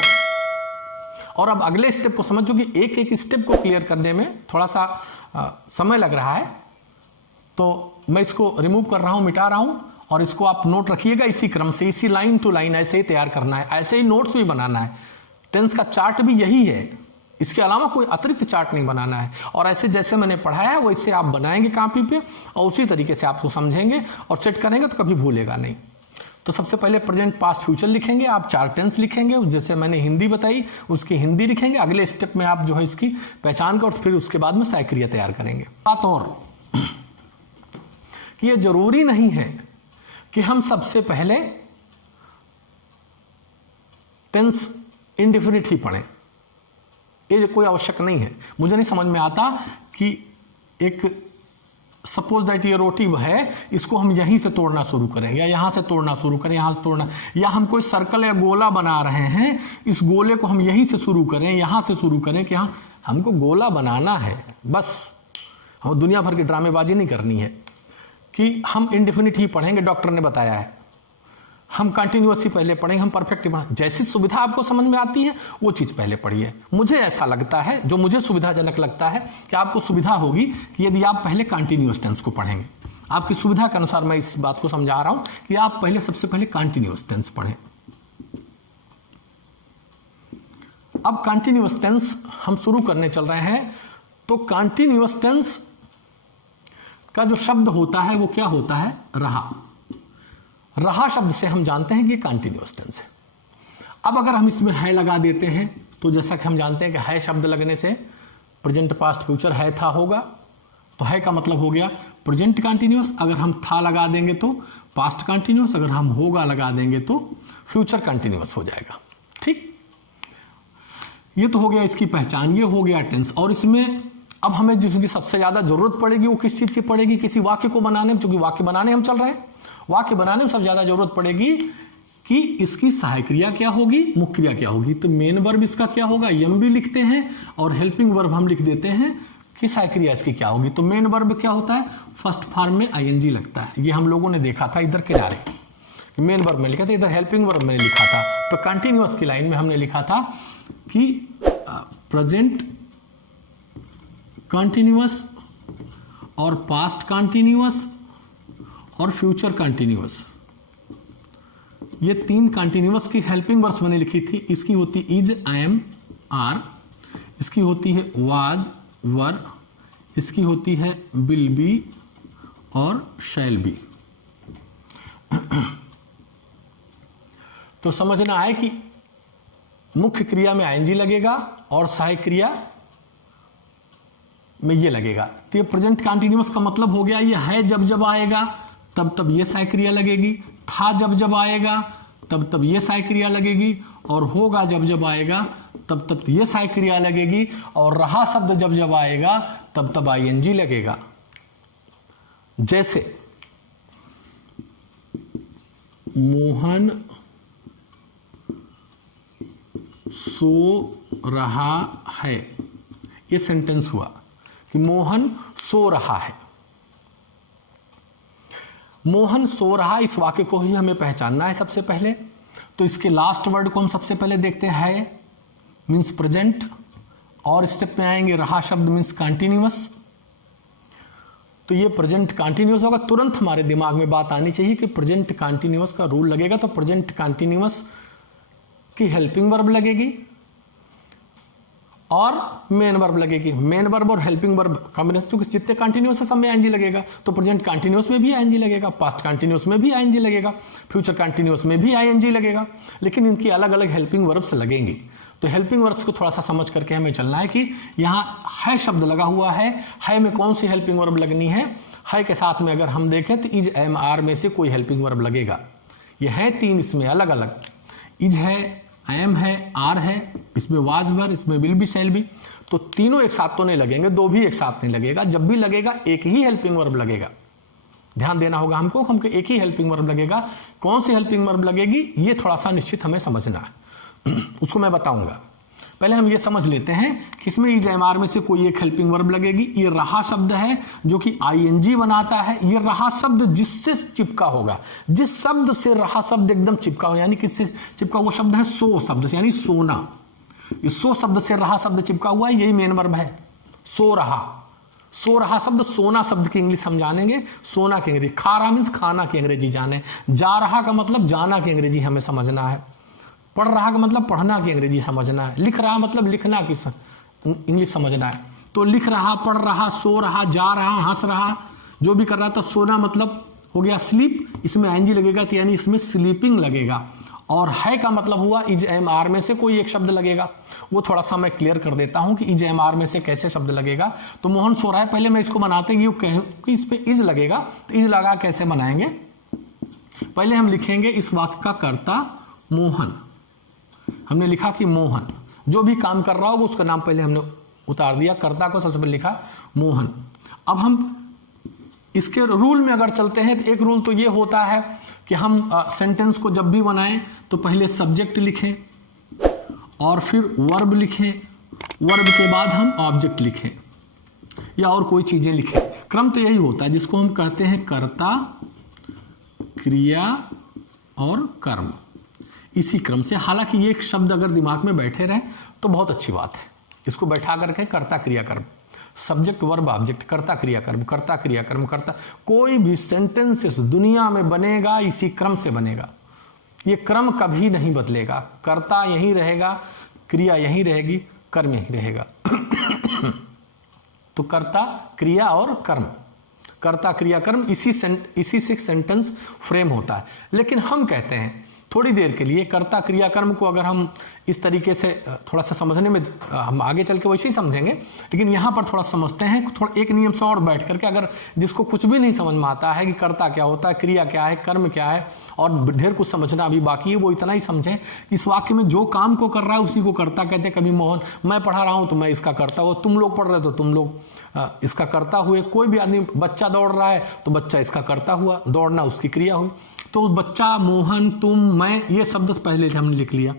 और अब अगले स्टेप को समझो कि एक एक स्टेप को क्लियर करने में थोड़ा सा समय लग रहा है। तो मैं इसको रिमूव कर रहा हूं, मिटा रहा हूं, और इसको आप नोट रखिएगा इसी क्रम से, इसी लाइन टू लाइन ऐसे ही तैयार करना है, ऐसे ही नोट्स भी बनाना है। टेंस का चार्ट भी यही है, इसके अलावा कोई अतिरिक्त चार्ट नहीं बनाना है। और ऐसे जैसे मैंने पढ़ाया है वैसे आप बनाएंगे कॉपी पे, और उसी तरीके से आप उसको समझेंगे और सेट करेंगे तो कभी भूलेगा नहीं। तो सबसे पहले प्रेजेंट, पास्ट, फ्यूचर लिखेंगे आप, 4 टेंस लिखेंगे, जैसे मैंने हिंदी बताई उसकी हिंदी लिखेंगे। अगले स्टेप में आप जो है इसकी पहचान कर, फिर उसके बाद में सहायक क्रिया तैयार करेंगे। बात और कि ये जरूरी नहीं है कि हम सबसे पहले टेंस इंडेफिनिट ही पढ़ें, ये कोई आवश्यक नहीं है। मुझे नहीं समझ में आता कि एक सपोज दैट ये रोटी है, इसको हम यहीं से तोड़ना शुरू करें या यहां से तोड़ना शुरू करें, यहां से तोड़ना, या हम कोई सर्कल या गोला बना रहे हैं, इस गोले को हम यहीं से शुरू करें, यहां से शुरू करें, कि हाँ हमको गोला बनाना है, बस हम दुनिया भर की ड्रामेबाजी नहीं करनी है कि हम इंडेफिनिट ही पढ़ेंगे। डॉक्टर ने बताया है हम कंटिन्यूअस ही पहले पढ़ेंगे, हम परफेक्ट, जैसी सुविधा आपको समझ में आती है वो चीज पहले पढ़िए। मुझे ऐसा लगता है, जो मुझे सुविधाजनक लगता है, कि आपको सुविधा होगी कि यदि आप पहले कंटिन्यूअस टेंस को पढ़ेंगे। आपकी सुविधा के अनुसार मैं इस बात को समझा रहा हूं कि आप पहले सबसे पहले कंटिन्यूअस टेंस पढ़ें। अब कंटिन्यूअस टेंस हम शुरू करने चल रहे हैं। तो कंटिन्यूअस टेंस का जो शब्द होता है वो क्या होता है? रहा। रहा शब्द से हम जानते हैं कि कंटिन्यूअस टेंस है। अब अगर हम इसमें है लगा देते हैं तो जैसा कि हम जानते हैं कि है शब्द लगने से प्रेजेंट, पास्ट, फ्यूचर, है, था होगा, तो है का मतलब हो गया प्रेजेंट कंटिन्यूअस। अगर हम था लगा देंगे तो पास्ट कंटिन्यूअस, अगर हम होगा लगा देंगे तो फ्यूचर कंटिन्यूअस हो जाएगा। ठीक, ये तो हो गया इसकी पहचान, ये हो गया टेंस। और इसमें अब हमें जिसकी सबसे ज्यादा जरूरत पड़ेगी वो किस चीज की पड़ेगी? किसी वाक्य को बनाने में, क्योंकि वाक्य बनाने हम चल रहे हैं, वाक्य बनाने में सबसे ज्यादा जरूरत पड़ेगी कि इसकी सहायक क्रिया क्या होगी, मुख्य क्रिया क्या होगी। तो मेन वर्ब इसका क्या होगा, एम भी लिखते हैं, और हेल्पिंग वर्ब हम लिख देते हैं कि सहायक क्रिया इसकी क्या होगी। तो मेन वर्ब क्या होता है? फर्स्ट फॉर्म में आईएनजी लगता है। ये हम लोगों ने देखा था इधर किनारे, मेन वर्ब में लिखा था, इधर हेल्पिंग वर्ब में लिखा था। तो कंटिन्यूअस की लाइन में हमने लिखा था कि प्रेजेंट कंटिन्यूअस और पास्ट कंटिन्यूअस और फ्यूचर कंटिन्यूअस, ये 3 कंटिन्यूअस की हेल्पिंग वर्ब्स मैंने लिखी थी। इसकी होती इज, आई एम, आर, इसकी होती है वाज, वर, इसकी होती है विल बी और शैल बी। तो समझना है कि मुख्य क्रिया में आईएनजी लगेगा और सहायक क्रिया में ये लगेगा। तो ये प्रेजेंट कंटिन्यूअस का मतलब हो गया, ये है जब जब आएगा तब तब ये सहायक क्रिया लगेगी, था जब जब आएगा तब तब ये सहायक क्रिया लगेगी, और होगा जब जब आएगा तब तब ये सहायक क्रिया लगेगी, और रहा शब्द जब जब आएगा तब तब आईएनजी लगेगा। जैसे मोहन सो रहा है, ये सेंटेंस हुआ कि मोहन सो रहा है। मोहन सो रहा, इस वाक्य को ही हमें पहचानना है सबसे पहले। तो इसके लास्ट वर्ड को हम सबसे पहले देखते हैं, मीन्स प्रेजेंट, और स्टेप में आएंगे रहा शब्द मीन्स कंटिन्यूअस। तो ये प्रेजेंट कंटिन्यूअस होगा। तुरंत हमारे दिमाग में बात आनी चाहिए कि प्रेजेंट कंटिन्यूअस का रूल लगेगा। तो प्रेजेंट कंटिन्यूअस की हेल्पिंग वर्ब लगेगी और मेन वर्ब लगेगी। मेन वर्ब और हेल्पिंग वर्ब कॉम्बिनेशन, क्योंकि जितने कंटिन्यूअस है सब में आईएनजी लगेगा। तो प्रेजेंट कंटिन्यूअस में भी आईएनजी लगेगा, पास्ट कंटिन्यूअस में भी आईएनजी लगेगा, फ्यूचर कंटिन्यूअस में भी आईएनजी लगेगा, लेकिन इनकी अलग अलग हेल्पिंग वर्ब्स लगेंगी। तो हेल्पिंग वर्ब्स को थोड़ा सा समझ करके हमें चलना है कि यहाँ है शब्द लगा हुआ है में कौन सी हेल्पिंग वर्ब लगनी है के साथ में अगर हम देखें तो इज एम आर में से कोई हेल्पिंग वर्ब लगेगा। ये है 3 इसमें अलग अलग, इज है, एम है, आर है, इसमें वाज वर, इसमें विल बी, शैल बी, तो तीनों एक साथ तो नहीं लगेंगे, 2 भी एक साथ नहीं लगेगा। जब भी लगेगा एक ही हेल्पिंग वर्ब लगेगा। ध्यान देना होगा हमको एक ही हेल्पिंग वर्ब लगेगा। कौन सी हेल्पिंग वर्ब लगेगी ये थोड़ा सा निश्चित हमें समझना है, उसको मैं बताऊंगा। पहले हम ये समझ लेते हैं कि इसमें इज एम आर में से कोई एक हेल्पिंग वर्ब लगेगी। ये रहा शब्द है जो कि आईएनजी बनाता है। ये रहा शब्द जिससे चिपका होगा, जिस शब्द से रहा शब्द एकदम चिपका हो, यानी किससे चिपका हुआ शब्द है, सो शब्द से, यानी सोना। इस सो शब्द से रहा शब्द चिपका हुआ है, यही मेन वर्ब है। सो रहा शब्द सोना शब्द की इंग्लिश हम जानेंगे, सोना की अंग्रेजी। खा रहा मीन्स खाना की अंग्रेजी जाने। जा रहा का मतलब जाना की अंग्रेजी हमें समझना है। पढ़ रहा का मतलब पढ़ना की अंग्रेजी समझना है। लिख रहा मतलब लिखना की इंग्लिश समझना है। तो लिख रहा, पढ़ रहा, सो रहा, जा रहा, हंस रहा, जो भी कर रहा। तो सोना मतलब हो गया स्लीप, इसमें आईएनजी लगेगा तो यानी इसमें स्लीपिंग लगेगा। और है का मतलब हुआ इज एम आर में से कोई एक शब्द लगेगा। वो थोड़ा सा मैं क्लियर कर देता हूं कि इज एम आर में से कैसे शब्द लगेगा। तो मोहन सो रहा है, पहले मैं इसको बनाते हैं कि इस पे इज लगेगा। तो इज लगा कैसे बनाएंगे, पहले हम लिखेंगे इस वाक्य का कर्ता मोहन। हमने लिखा कि मोहन, जो भी काम कर रहा होगा उसका नाम पहले हमने उतार दिया, कर्ता को सबसे पहले लिखा मोहन। अब हम इसके रूल में अगर चलते हैं तो एक रूल तो ये होता है कि हम सेंटेंस को जब भी बनाएं तो पहले सब्जेक्ट लिखें और फिर वर्ब लिखें, वर्ब के बाद हम ऑब्जेक्ट लिखें या और कोई चीजें लिखें। क्रम तो यही होता है जिसको हम कहते हैं कर्ता, क्रिया और कर्म, इसी क्रम से। हालांकि ये एक शब्द अगर दिमाग में बैठे रहे तो बहुत अच्छी बात है। इसको बैठा करके कर्ता, क्रिया, कर्म, सब्जेक्ट, वर्ब, ऑब्जेक्ट, कर्ता, क्रिया, कर्म, कर्ता, क्रिया, कर्म, कर्ता। कोई भी सेंटेंसेस दुनिया में बनेगा इसी क्रम से बनेगा। ये क्रम कभी नहीं बदलेगा। कर्ता यहीं रहेगा, क्रिया यहीं रहेगी, कर्म यहीं रहेगा। तो कर्ता, क्रिया और कर्म, कर्ता, क्रिया, कर्म, इसी से सेंटेंस फ्रेम होता है। लेकिन हम कहते हैं थोड़ी देर के लिए कर्ता, क्रिया, कर्म को अगर हम इस तरीके से थोड़ा सा समझने में, हम आगे चल के वैसे ही समझेंगे, लेकिन यहाँ पर थोड़ा समझते हैं थोड़ा एक नियम से और बैठ करके। अगर जिसको कुछ भी नहीं समझ में आता है कि कर्ता क्या होता है, क्रिया क्या है, कर्म क्या है, और ढेर कुछ समझना अभी बाकी है, वो इतना ही समझें इस वाक्य में जो काम को कर रहा है उसी को कर्ता कहते हैं। कभी मोहन, मैं पढ़ा रहा हूँ तो मैं इसका कर्ता हुआ, तुम लोग पढ़ रहे हो तो तुम लोग इसका कर्ता हुए। कोई भी आदमी, बच्चा दौड़ रहा है तो बच्चा इसका कर्ता हुआ, दौड़ना उसकी क्रिया हुई। तो बच्चा, मोहन, तुम, मैं, ये शब्द पहले हमने लिख लिया।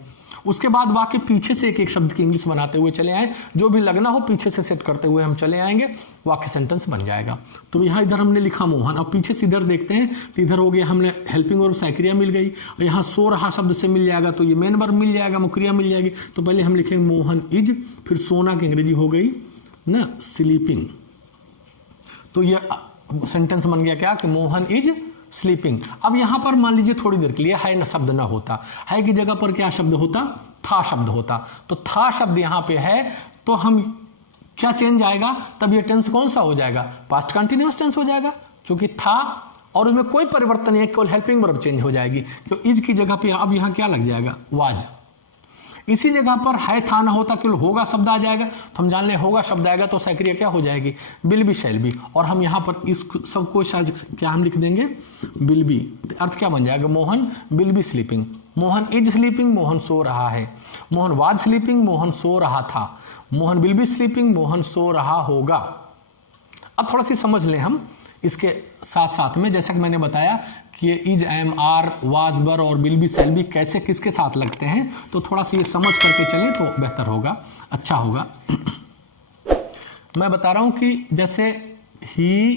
उसके बाद वाक्य पीछे से एक एक शब्द की इंग्लिश बनाते हुए चले आए, जो भी लगना हो पीछे से सेट करते हुए हम चले आएंगे, वाक्य सेंटेंस बन जाएगा। तो यहाँ इधर हमने लिखा मोहन, अब पीछे से इधर देखते हैं तो इधर हो गया हमने हेल्पिंग वर्ब क्रिया मिल गई, और यहाँ सो रहा शब्द से मिल जाएगा तो ये मेन वर्ब मिल जाएगा, मुक्रिया मिल जाएगी। तो पहले हम लिखेंगे मोहन इज, फिर सोना की अंग्रेजी हो गई ना स्लीपिंग। तो ये सेंटेंस बन गया क्या कि मोहन इज स्लीपिंग। अब यहां पर मान लीजिए थोड़ी देर के लिए है न शब्द ना होता, है की जगह पर क्या शब्द होता, था शब्द होता। तो था शब्द यहां पे है तो हम क्या चेंज आएगा, तब ये टेंस कौन सा हो जाएगा, पास्ट कंटिन्यूअस टेंस हो जाएगा, क्योंकि था और उसमें कोई परिवर्तन नहीं है, केवल हेल्पिंग वर्ब चेंज हो जाएगी। तो इज की जगह पे अब यहां क्या लग जाएगा, वाज। इसी जगह पर है था ना होता केवल होगा शब्द आ जाएगा, तो हम जान लें होगा शब्द आएगा तो सक्रिय क्या हो जाएगी, विल बी, शैल बी। और हम यहाँ पर इस सबको क्या हम लिख देंगे, विल बी। अर्थ क्या बन जाएगा, Mohan will be sleeping, Mohan is sleeping, Mohan सो रहा है, मोहन वाज स्लीपिंग, मोहन सो रहा था, Mohan will be sleeping, Mohan सो रहा होगा। अब थोड़ा सी समझ लें हम इसके साथ साथ में, जैसा कि मैंने बताया कि इज, एम, आर, वाज, वर और विल बी, शैल बी कैसे किसके साथ लगते हैं, तो थोड़ा सा ये समझ करके चलें तो बेहतर होगा, अच्छा होगा। मैं बता रहा हूं कि जैसे he,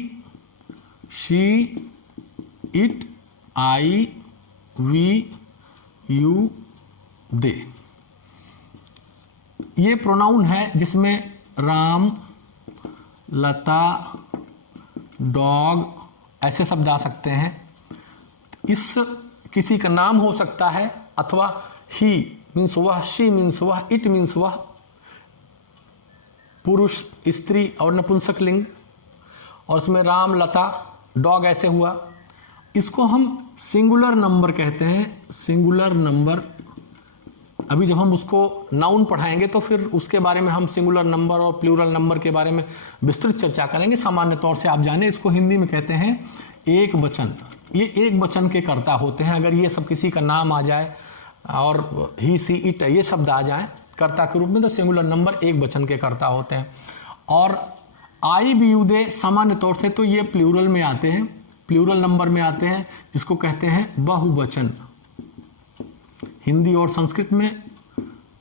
she, it, I, we, you, they, ये प्रोनाउन है जिसमें राम, लता, डॉग ऐसे शब्द आ सकते हैं। इस किसी का नाम हो सकता है, अथवा ही मीन्स वह, शी मीन्स वह, इट मीन्स वह, पुरुष, स्त्री और नपुंसक लिंग, और उसमें राम, लता, डॉग ऐसे हुआ। इसको हम सिंगुलर नंबर कहते हैं, सिंगुलर नंबर अभी जब हम उसको नाउन पढ़ाएंगे तो फिर उसके बारे में हम सिंगुलर नंबर और प्लूरल नंबर के बारे में विस्तृत चर्चा करेंगे। सामान्य तौर से आप जाने इसको हिंदी में कहते हैं एक वचन। ये एक वचन के कर्ता होते हैं। अगर ये सब किसी का नाम आ जाए और ही सी इट ये शब्द आ जाए कर्ता के रूप में तो सिंगुलर नंबर एक वचन के कर्ता होते हैं। और आई बी यू दे सामान्य तौर से तो ये प्लूरल में आते हैं, प्लूरल नंबर में आते हैं, जिसको कहते हैं बहुवचन। हिंदी और संस्कृत में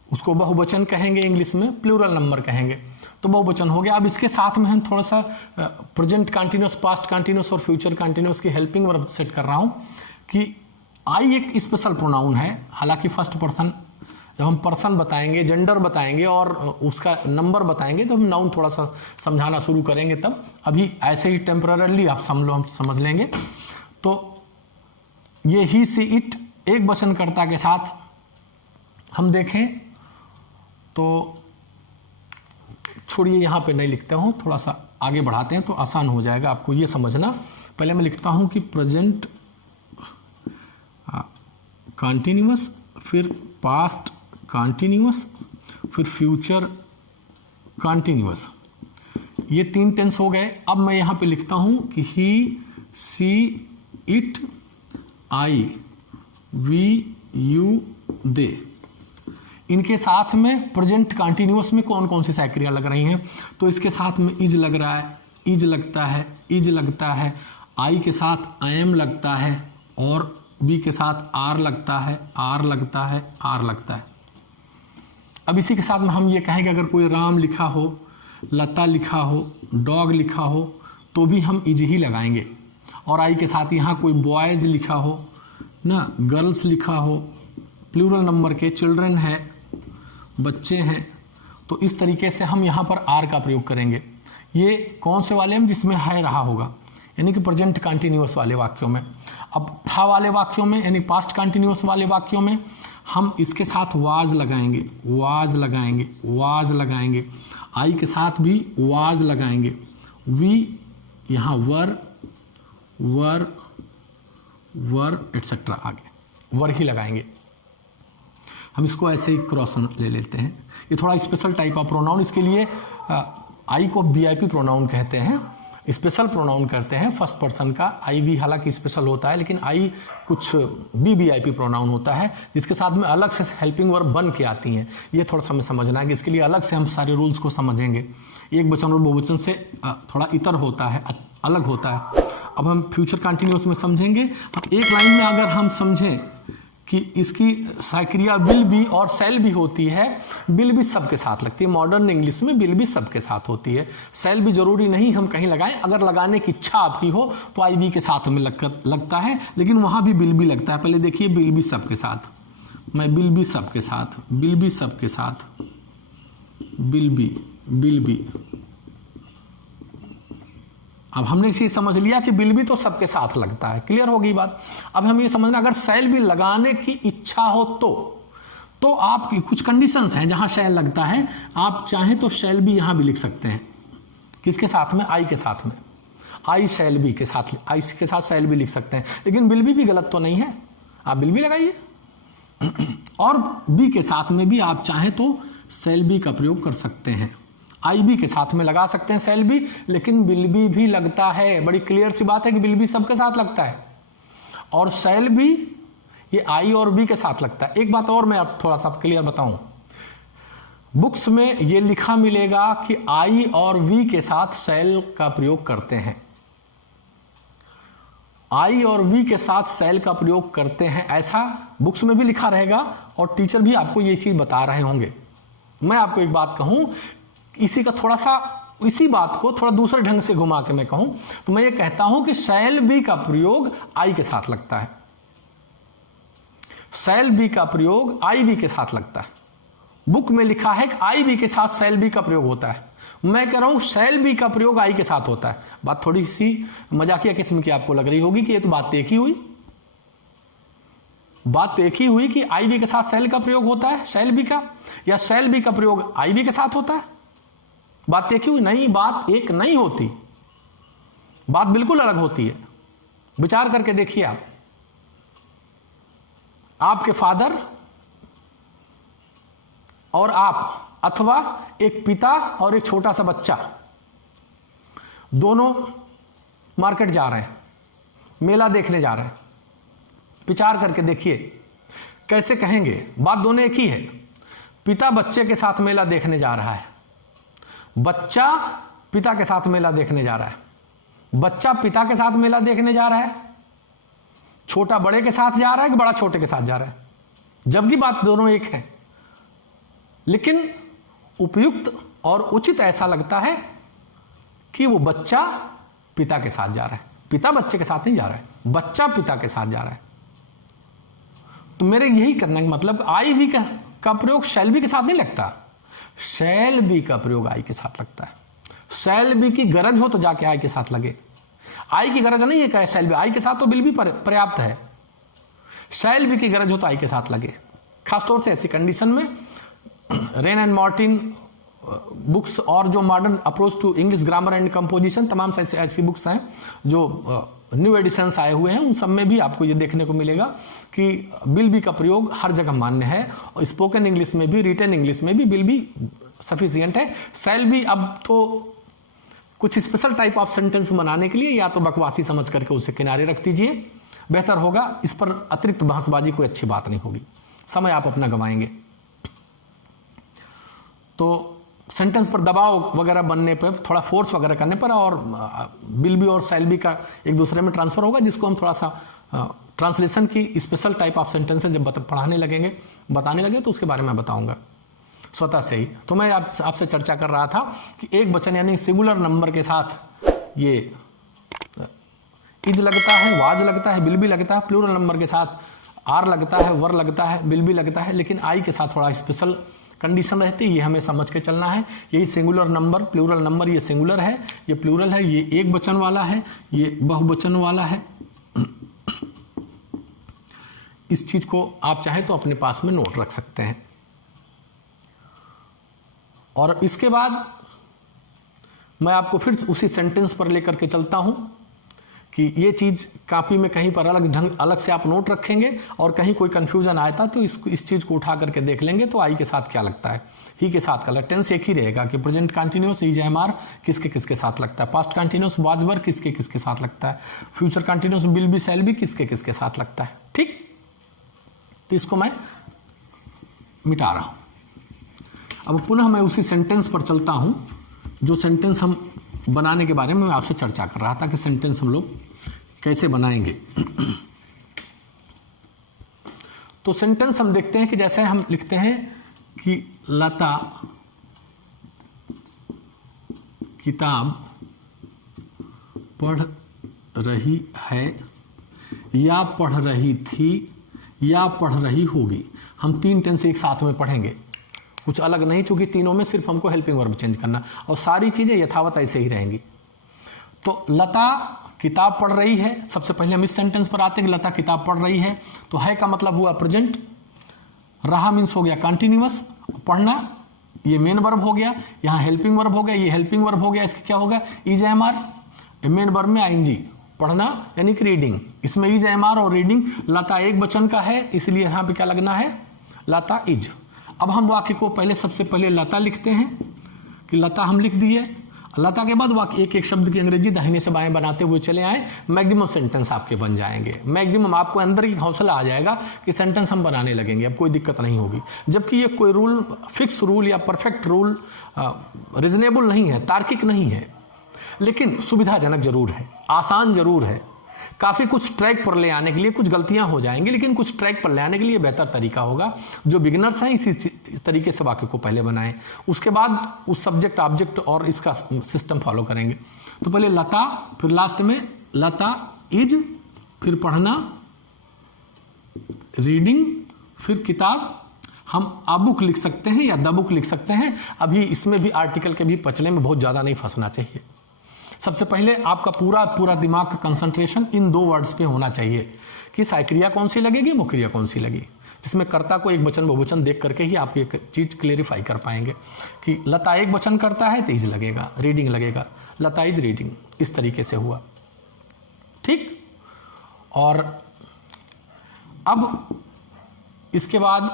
उसको बहुवचन कहेंगे, इंग्लिश में प्लूरल नंबर कहेंगे। तो बहुवचन हो गया। अब इसके साथ में हम थोड़ा सा प्रेजेंट कंटिन्यूअस, पास्ट कंटिन्यूअस और फ्यूचर कंटिन्यूअस की हेल्पिंग वर्ब सेट कर रहा हूं कि आई एक स्पेशल प्रोनाउन है। हालांकि फर्स्ट पर्सन जब हम पर्सन बताएंगे, जेंडर बताएंगे और उसका नंबर बताएंगे तो हम नाउन थोड़ा सा समझाना शुरू करेंगे तब। अभी ऐसे ही टेम्पररली आप हम समझ लेंगे। तो ये ही सी इट एक वचनकर्ता के साथ हम देखें तो छोड़िए यहाँ पे नहीं लिखता हूँ, थोड़ा सा आगे बढ़ाते हैं तो आसान हो जाएगा आपको ये समझना। पहले मैं लिखता हूँ कि प्रेजेंट कंटिन्यूअस, फिर पास्ट कंटिन्यूअस, फिर फ्यूचर कंटिन्यूअस। ये 3 टेंस हो गए। अब मैं यहाँ पे लिखता हूँ कि he she it I we you they. इनके साथ में प्रेजेंट कंटिन्यूअस में कौन कौन सी साइक्रियाँ लग रही हैं? तो इसके साथ में इज लग रहा है, इज लगता है, इज लगता है, आई के साथ आई एम लगता है और बी के साथ आर लगता है, आर लगता है, आर लगता है। अब इसी के साथ में हम ये कहेंगे अगर कोई राम लिखा हो, लता लिखा हो, डॉग लिखा हो तो भी हम इज ही लगाएंगे। और आई के साथ यहाँ कोई बॉयज लिखा हो ना, गर्ल्स लिखा हो, प्लूरल नंबर के चिल्ड्रन है, बच्चे हैं, तो इस तरीके से हम यहाँ पर आर का प्रयोग करेंगे। ये कौन से वाले में जिसमें है रहा होगा, यानी कि प्रेजेंट कंटिन्यूअस वाले वाक्यों में। अब था वाले वाक्यों में यानी पास्ट कंटिन्यूअस वाले वाक्यों में हम इसके साथ वाज लगाएंगे, वाज लगाएंगे, वाज लगाएंगे। आई के साथ भी वाज लगाएंगे। वी यहाँ वर, वर, वर एटसेट्रा आगे वर ही लगाएंगे। हम इसको ऐसे ही क्रॉस ले लेते हैं। ये थोड़ा स्पेशल टाइप ऑफ प्रोनाउन, इसके लिए आई को वीआईपी प्रोनाउन कहते हैं, स्पेशल प्रोनाउन करते हैं फर्स्ट पर्सन का। आई भी हालांकि स्पेशल होता है लेकिन आई कुछ वीआईपी प्रोनाउन होता है जिसके साथ में अलग से हेल्पिंग वर्ब बन के आती हैं। ये थोड़ा सा हमें समझना है कि इसके लिए अलग से हम सारे रूल्स को समझेंगे। एक वचन और बहुवचन से थोड़ा इतर होता है, अलग होता है। अब हम फ्यूचर कंटिन्यूअस में समझेंगे। अब एक लाइन में अगर हम समझें कि इसकी साइक्रिया विल बी और सेल भी होती है। विल भी सबके साथ लगती है, मॉडर्न इंग्लिश में विल भी सबके साथ होती है। सेल भी जरूरी नहीं हम कहीं लगाएं, अगर लगाने की इच्छा आपकी हो तो आई बी के साथ में लगता है, लेकिन वहां भी विल भी लगता है। पहले देखिए विल भी सबके साथ, मैं विल भी सबके साथ, विल भी सबके साथ, विल बी। अब हमने इसे समझ लिया कि विल भी तो सबके साथ लगता है, क्लियर होगी बात। अब हम ये समझना अगर सेल भी लगाने की इच्छा हो तो आपकी कुछ कंडीशंस हैं जहां सेल लगता है। आप चाहें तो सेल भी यहां भी लिख सकते हैं। किसके साथ में? आई के साथ में। आई सेल बी के साथ, आई के साथ सेल भी लिख सकते हैं, लेकिन विल भी गलत तो नहीं है, आप विल भी लगाइए। और बी के साथ में भी आप चाहें तो सेल बी का प्रयोग कर सकते हैं। आई बी के साथ में लगा सकते हैं सेल बी, लेकिन विल बी भी लगता है। बड़ी क्लियर सी बात है कि विल बी सबके साथ लगता है और सेल बी ये आई और बी के साथ लगता है। एक बात और मैं अब थोड़ा सा क्लियर बताऊं, बुक्स में ये लिखा मिलेगा कि आई और वी के साथ सेल का प्रयोग करते हैं। आई और वी के साथ सेल का प्रयोग करते हैं, ऐसा बुक्स में भी लिखा रहेगा और टीचर भी आपको ये चीज बता रहे होंगे। मैं आपको एक बात कहूं, इसी का थोड़ा सा, इसी बात को थोड़ा दूसरे ढंग से घुमा के मैं कहूं तो मैं ये कहता हूं कि सेल बी का प्रयोग आई के साथ लगता है, सेल बी का प्रयोग आई बी के साथ लगता है। बुक में लिखा है कि आई बी के साथ सेल बी का प्रयोग होता है, मैं कह रहा हूं सेल बी का प्रयोग आई के साथ होता है। बात थोड़ी सी मजाकिया किस्म की आपको लग रही होगी कि ये तो बात एक ही हुई, बात एक ही हुई कि आई बी के साथ सेल का प्रयोग होता है सेल बी का, या सेल बी का प्रयोग आई बी के साथ होता है। बात एक ही हुई? नहीं, बात एक नहीं होती, बात बिल्कुल अलग होती है। विचार करके देखिए आप, आपके फादर और आप, अथवा एक पिता और एक छोटा सा बच्चा दोनों मार्केट जा रहे हैं, मेला देखने जा रहे हैं। विचार करके देखिए कैसे कहेंगे, बात दोनों एक ही है। पिता बच्चे के साथ मेला देखने जा रहा है, बच्चा पिता के साथ मेला देखने जा रहा है, बच्चा पिता के साथ मेला देखने जा रहा है, छोटा बड़े के साथ जा रहा है कि बड़ा छोटे के साथ जा रहा है, जबकि बात दोनों एक है। लेकिन उपयुक्त और उचित ऐसा लगता है कि वो बच्चा पिता के साथ जा रहा है, पिता बच्चे के साथ नहीं जा रहा है, बच्चा पिता के साथ जा रहा है। तो मेरे यही करने का मतलब आई भी का प्रयोग शैल बी के साथ नहीं लगता, शैल बी का प्रयोग आई के साथ लगता है। शैल बी की गरज हो तो जाके आई के साथ लगे, आई की गरज नहीं है क्या शैल बी, आई के साथ तो बिल भी पर्याप्त है, शैल बी की गरज हो तो आई के साथ लगे। खासतौर से ऐसी कंडीशन में रेन एंड मार्टिन बुक्स और जो modern approach to English grammar and composition, तमाम ऐसी बुक्स हैं जो न्यू एडिशंस आए हुए हैं, उन सब में भी आपको ये देखने को मिलेगा कि विल बी का प्रयोग हर जगह मान्य है, और स्पोकन इंग्लिश में भी, रिटन इंग्लिश में भी विल बी सफिशिएंट है। शैल बी अब तो कुछ स्पेशल टाइप ऑफ सेंटेंस बनाने के लिए या तो बकवासी समझ करके उसे किनारे रख दीजिए, बेहतर होगा। इस पर अतिरिक्त बहसबाजी कोई अच्छी बात नहीं होगी, समय आप अपना गंवाएंगे। तो सेंटेंस पर दबाव वगैरह बनने पर, थोड़ा फोर्स वगैरह करने पर और विल बी और शैल बी का एक दूसरे में ट्रांसफर होगा, जिसको हम थोड़ा सा ट्रांसलेशन की स्पेशल टाइप ऑफ सेंटेंसेस जब पढ़ाने लगेंगे, बताने लगे तो उसके बारे में बताऊंगा स्वतः से ही। तो मैं आपसे चर्चा कर रहा था कि एक वचन यानी सिंगुलर नंबर के साथ ये इज लगता है, वाज लगता है, विल बी लगता है, प्लूरल नंबर के साथ आर लगता है, वर लगता है, विल बी लगता है, लेकिन आई के साथ थोड़ा स्पेशल कंडीशन रहती है, ये हमें समझ के चलना है। यही सिंगुलर नंबर, प्लूरल नंबर, ये सिंगुलर है, ये प्लूरल है, ये एक वचन वाला है, ये बहुवचन वाला है। इस चीज को आप चाहे तो अपने पास में नोट रख सकते हैं। और इसके बाद मैं आपको फिर उसी सेंटेंस पर लेकर के चलता हूं कि ये चीज कॉपी में कहीं पर अलग से आप नोट रखेंगे, और कहीं कोई कंफ्यूजन आया था तो इस चीज को उठा करके देख लेंगे तो आई के साथ क्या लगता है, ही के साथ का टेंस एक ही रहेगा कि present continuous is am are किसके किसके साथ लगता है, पास्ट कंटिन्यूअस वाज वर किसके किसके साथ लगता है, future continuous will be shall B किसके किसके साथ लगता है। ठीक, तो इसको मैं मिटा रहा हूं। अब पुनः मैं उसी सेंटेंस पर चलता हूं जो सेंटेंस हम बनाने के बारे में मैं आपसे चर्चा कर रहा था कि सेंटेंस हम लोग कैसे बनाएंगे। तो सेंटेंस हम देखते हैं कि जैसे हम लिखते हैं कि लता किताब पढ़ रही है, या पढ़ रही थी, या पढ़ रही होगी। हम तीन टेंस एक साथ में पढ़ेंगे, कुछ अलग नहीं, चूंकि तीनों में सिर्फ हमको हेल्पिंग वर्ब चेंज करना, और सारी चीजें यथावत ऐसे ही रहेंगी। तो लता किताब पढ़ रही है, सबसे पहले हम इस सेंटेंस पर आते हैं कि लता किताब पढ़ रही है, तो है का मतलब हुआ प्रेजेंट, रहा मीन्स हो गया कंटिन्यूअस, पढ़ना ये मेन वर्ब हो गया, यहाँ हेल्पिंग वर्ब हो गया, ये हेल्पिंग वर्ब हो गया, इसका क्या होगा is am are, main verb में आईएनजी, पढ़ना यानी कि रीडिंग, इसमें इज एम आर और रीडिंग। लता एक वचन का है, इसलिए यहाँ पे क्या लगना है लता इज। अब हम वाक्य को पहले सबसे पहले लता लिखते हैं कि लता हम लिख दिए, लता के बाद वाक्य एक एक शब्द की अंग्रेजी दाहिने से बाएं बनाते हुए चले आए, मैक्सिमम सेंटेंस आपके बन जाएंगे। मैक्सिमम आपको अंदर ही हौसला आ जाएगा कि सेंटेंस हम बनाने लगेंगे, अब कोई दिक्कत नहीं होगी। जबकि ये कोई रूल, फिक्स रूल या परफेक्ट रूल रीजनेबल नहीं है, तार्किक नहीं है, लेकिन सुविधाजनक जरूर है, आसान जरूर है। काफी कुछ ट्रैक पर ले आने के लिए कुछ गलतियां हो जाएंगी, लेकिन कुछ ट्रैक पर ले आने के लिए बेहतर तरीका होगा। जो बिगिनर्स हैं इसी तरीके से वाक्य को पहले बनाएं, उसके बाद उस सब्जेक्ट ऑब्जेक्ट और इसका सिस्टम फॉलो करेंगे। तो पहले लता, फिर लास्ट में लता इज, फिर पढ़ना रीडिंग, फिर किताब। हम अ बुक लिख सकते हैं या द बुक लिख सकते हैं। अभी इसमें भी आर्टिकल के भी पचले में बहुत ज्यादा नहीं फंसना चाहिए। सबसे पहले आपका पूरा दिमाग का कंसंट्रेशन इन दो वर्ड्स पे होना चाहिए कि सहायक्रिया कौन सी लगेगी, मुख्य कौन सी लगी, जिसमें कर्ता को एक वचन बहुवचन देख करके ही आप ये चीज क्लेरिफाई कर पाएंगे कि लता एक वचन करता है तो इज लगेगा, रीडिंग लगेगा, लता इज रीडिंग, इस तरीके से हुआ। ठीक, और अब इसके बाद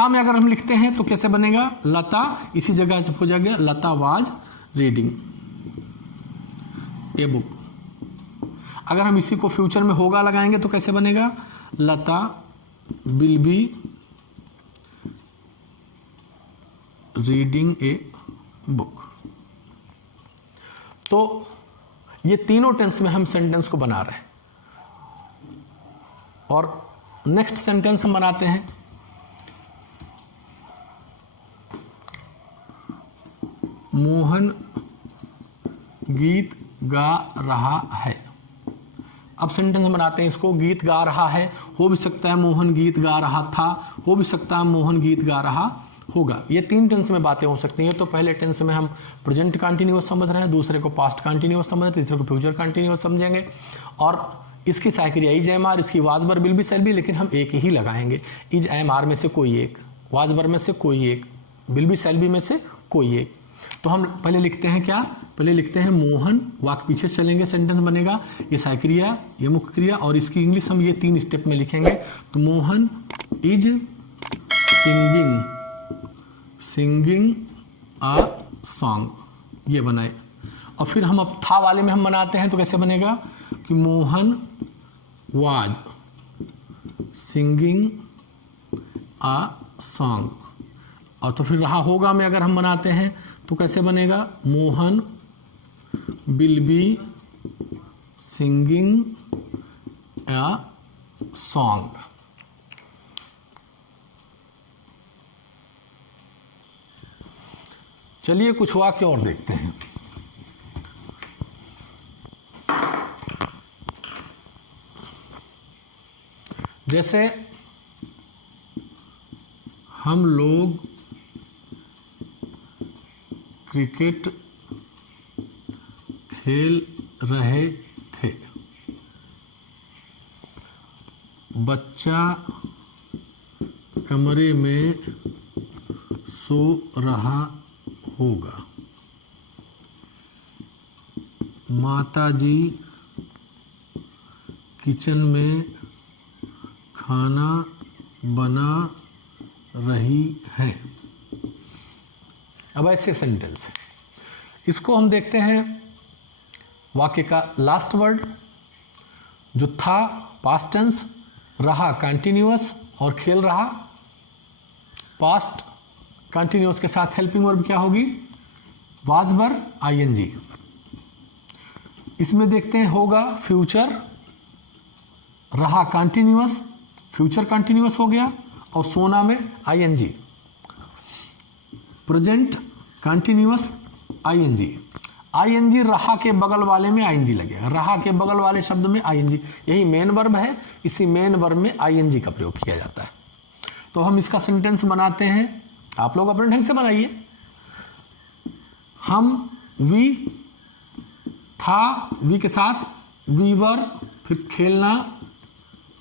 था में अगर हम लिखते हैं तो कैसे बनेगा, लता, इसी जगह हो जाएगा लता वाज रीडिंग ए बुक। अगर हम इसी को फ्यूचर में होगा लगाएंगे तो कैसे बनेगा, Lata will be reading a book. तो ये तीनों टेंस में हम सेंटेंस को बना रहे हैं। और नेक्स्ट सेंटेंस हम बनाते हैं, मोहन गीत गा रहा है। अब सेंटेंस बनाते हैं इसको, गीत गा रहा है, हो भी सकता है मोहन गीत गा रहा था, हो भी सकता है मोहन गीत गा रहा होगा। ये तीन टेंस में बातें हो सकती हैं। तो पहले टेंस में हम प्रेजेंट कंटिन्यूअस समझ रहे हैं, दूसरे को पास्ट कंटिन्यूअस समझ रहे हैं, तीसरे को फ्यूचर कंटिन्यूअस समझेंगे। और इसकी साइक्रिया इज एम आर, इसकी was were will be shall B, लेकिन हम एक ही लगाएंगे। इज एम आर में से कोई एक, वाज वर में से कोई एक, विल बी शैल बी में से कोई एक। तो हम पहले लिखते हैं क्या, पहले लिखते हैं मोहन, वाक्य पीछे चलेंगे, सेंटेंस बनेगा, ये साइक्रिया, ये मुख्य क्रिया, और इसकी इंग्लिश हम ये 3 स्टेप में लिखेंगे। तो Mohan is singing uh song, ये बनाए। और फिर हम अब था वाले में हम बनाते हैं तो कैसे बनेगा कि Mohan was singing uh song. और तो फिर रहा होगा में अगर हम बनाते हैं तो कैसे बनेगा, Mohan will be singing uh song. चलिए कुछ वाक्य और देखते हैं। जैसे हम लोग क्रिकेट खेल रहे थे, बच्चा कमरे में सो रहा होगा, माताजी किचन में खाना बना रही है। अब ऐसे सेंटेंस है, इसको हम देखते हैं वाक्य का लास्ट वर्ड जो था पास्ट टेंस, रहा कंटिन्यूअस और खेल रहा। पास्ट कंटिन्यूअस के साथ हेल्पिंग वर्ब क्या होगी, वाज वर आईएनजी। इसमें देखते हैं होगा फ्यूचर, रहा कंटिन्यूअस, फ्यूचर कंटिन्यूअस हो गया, और सोना में ING. Present continuous ING, ING रहा के बगल वाले में आईएनजी लगेगा, रहा के बगल वाले शब्द में आईएनजी, यही मेन वर्ब है, इसी मेन वर्ब में आईएनजी का प्रयोग किया जाता है। तो हम इसका सेंटेंस बनाते हैं, आप लोग अपने ढंग से बनाइए। हम वी था, वी के साथ वी वर, फिर खेलना,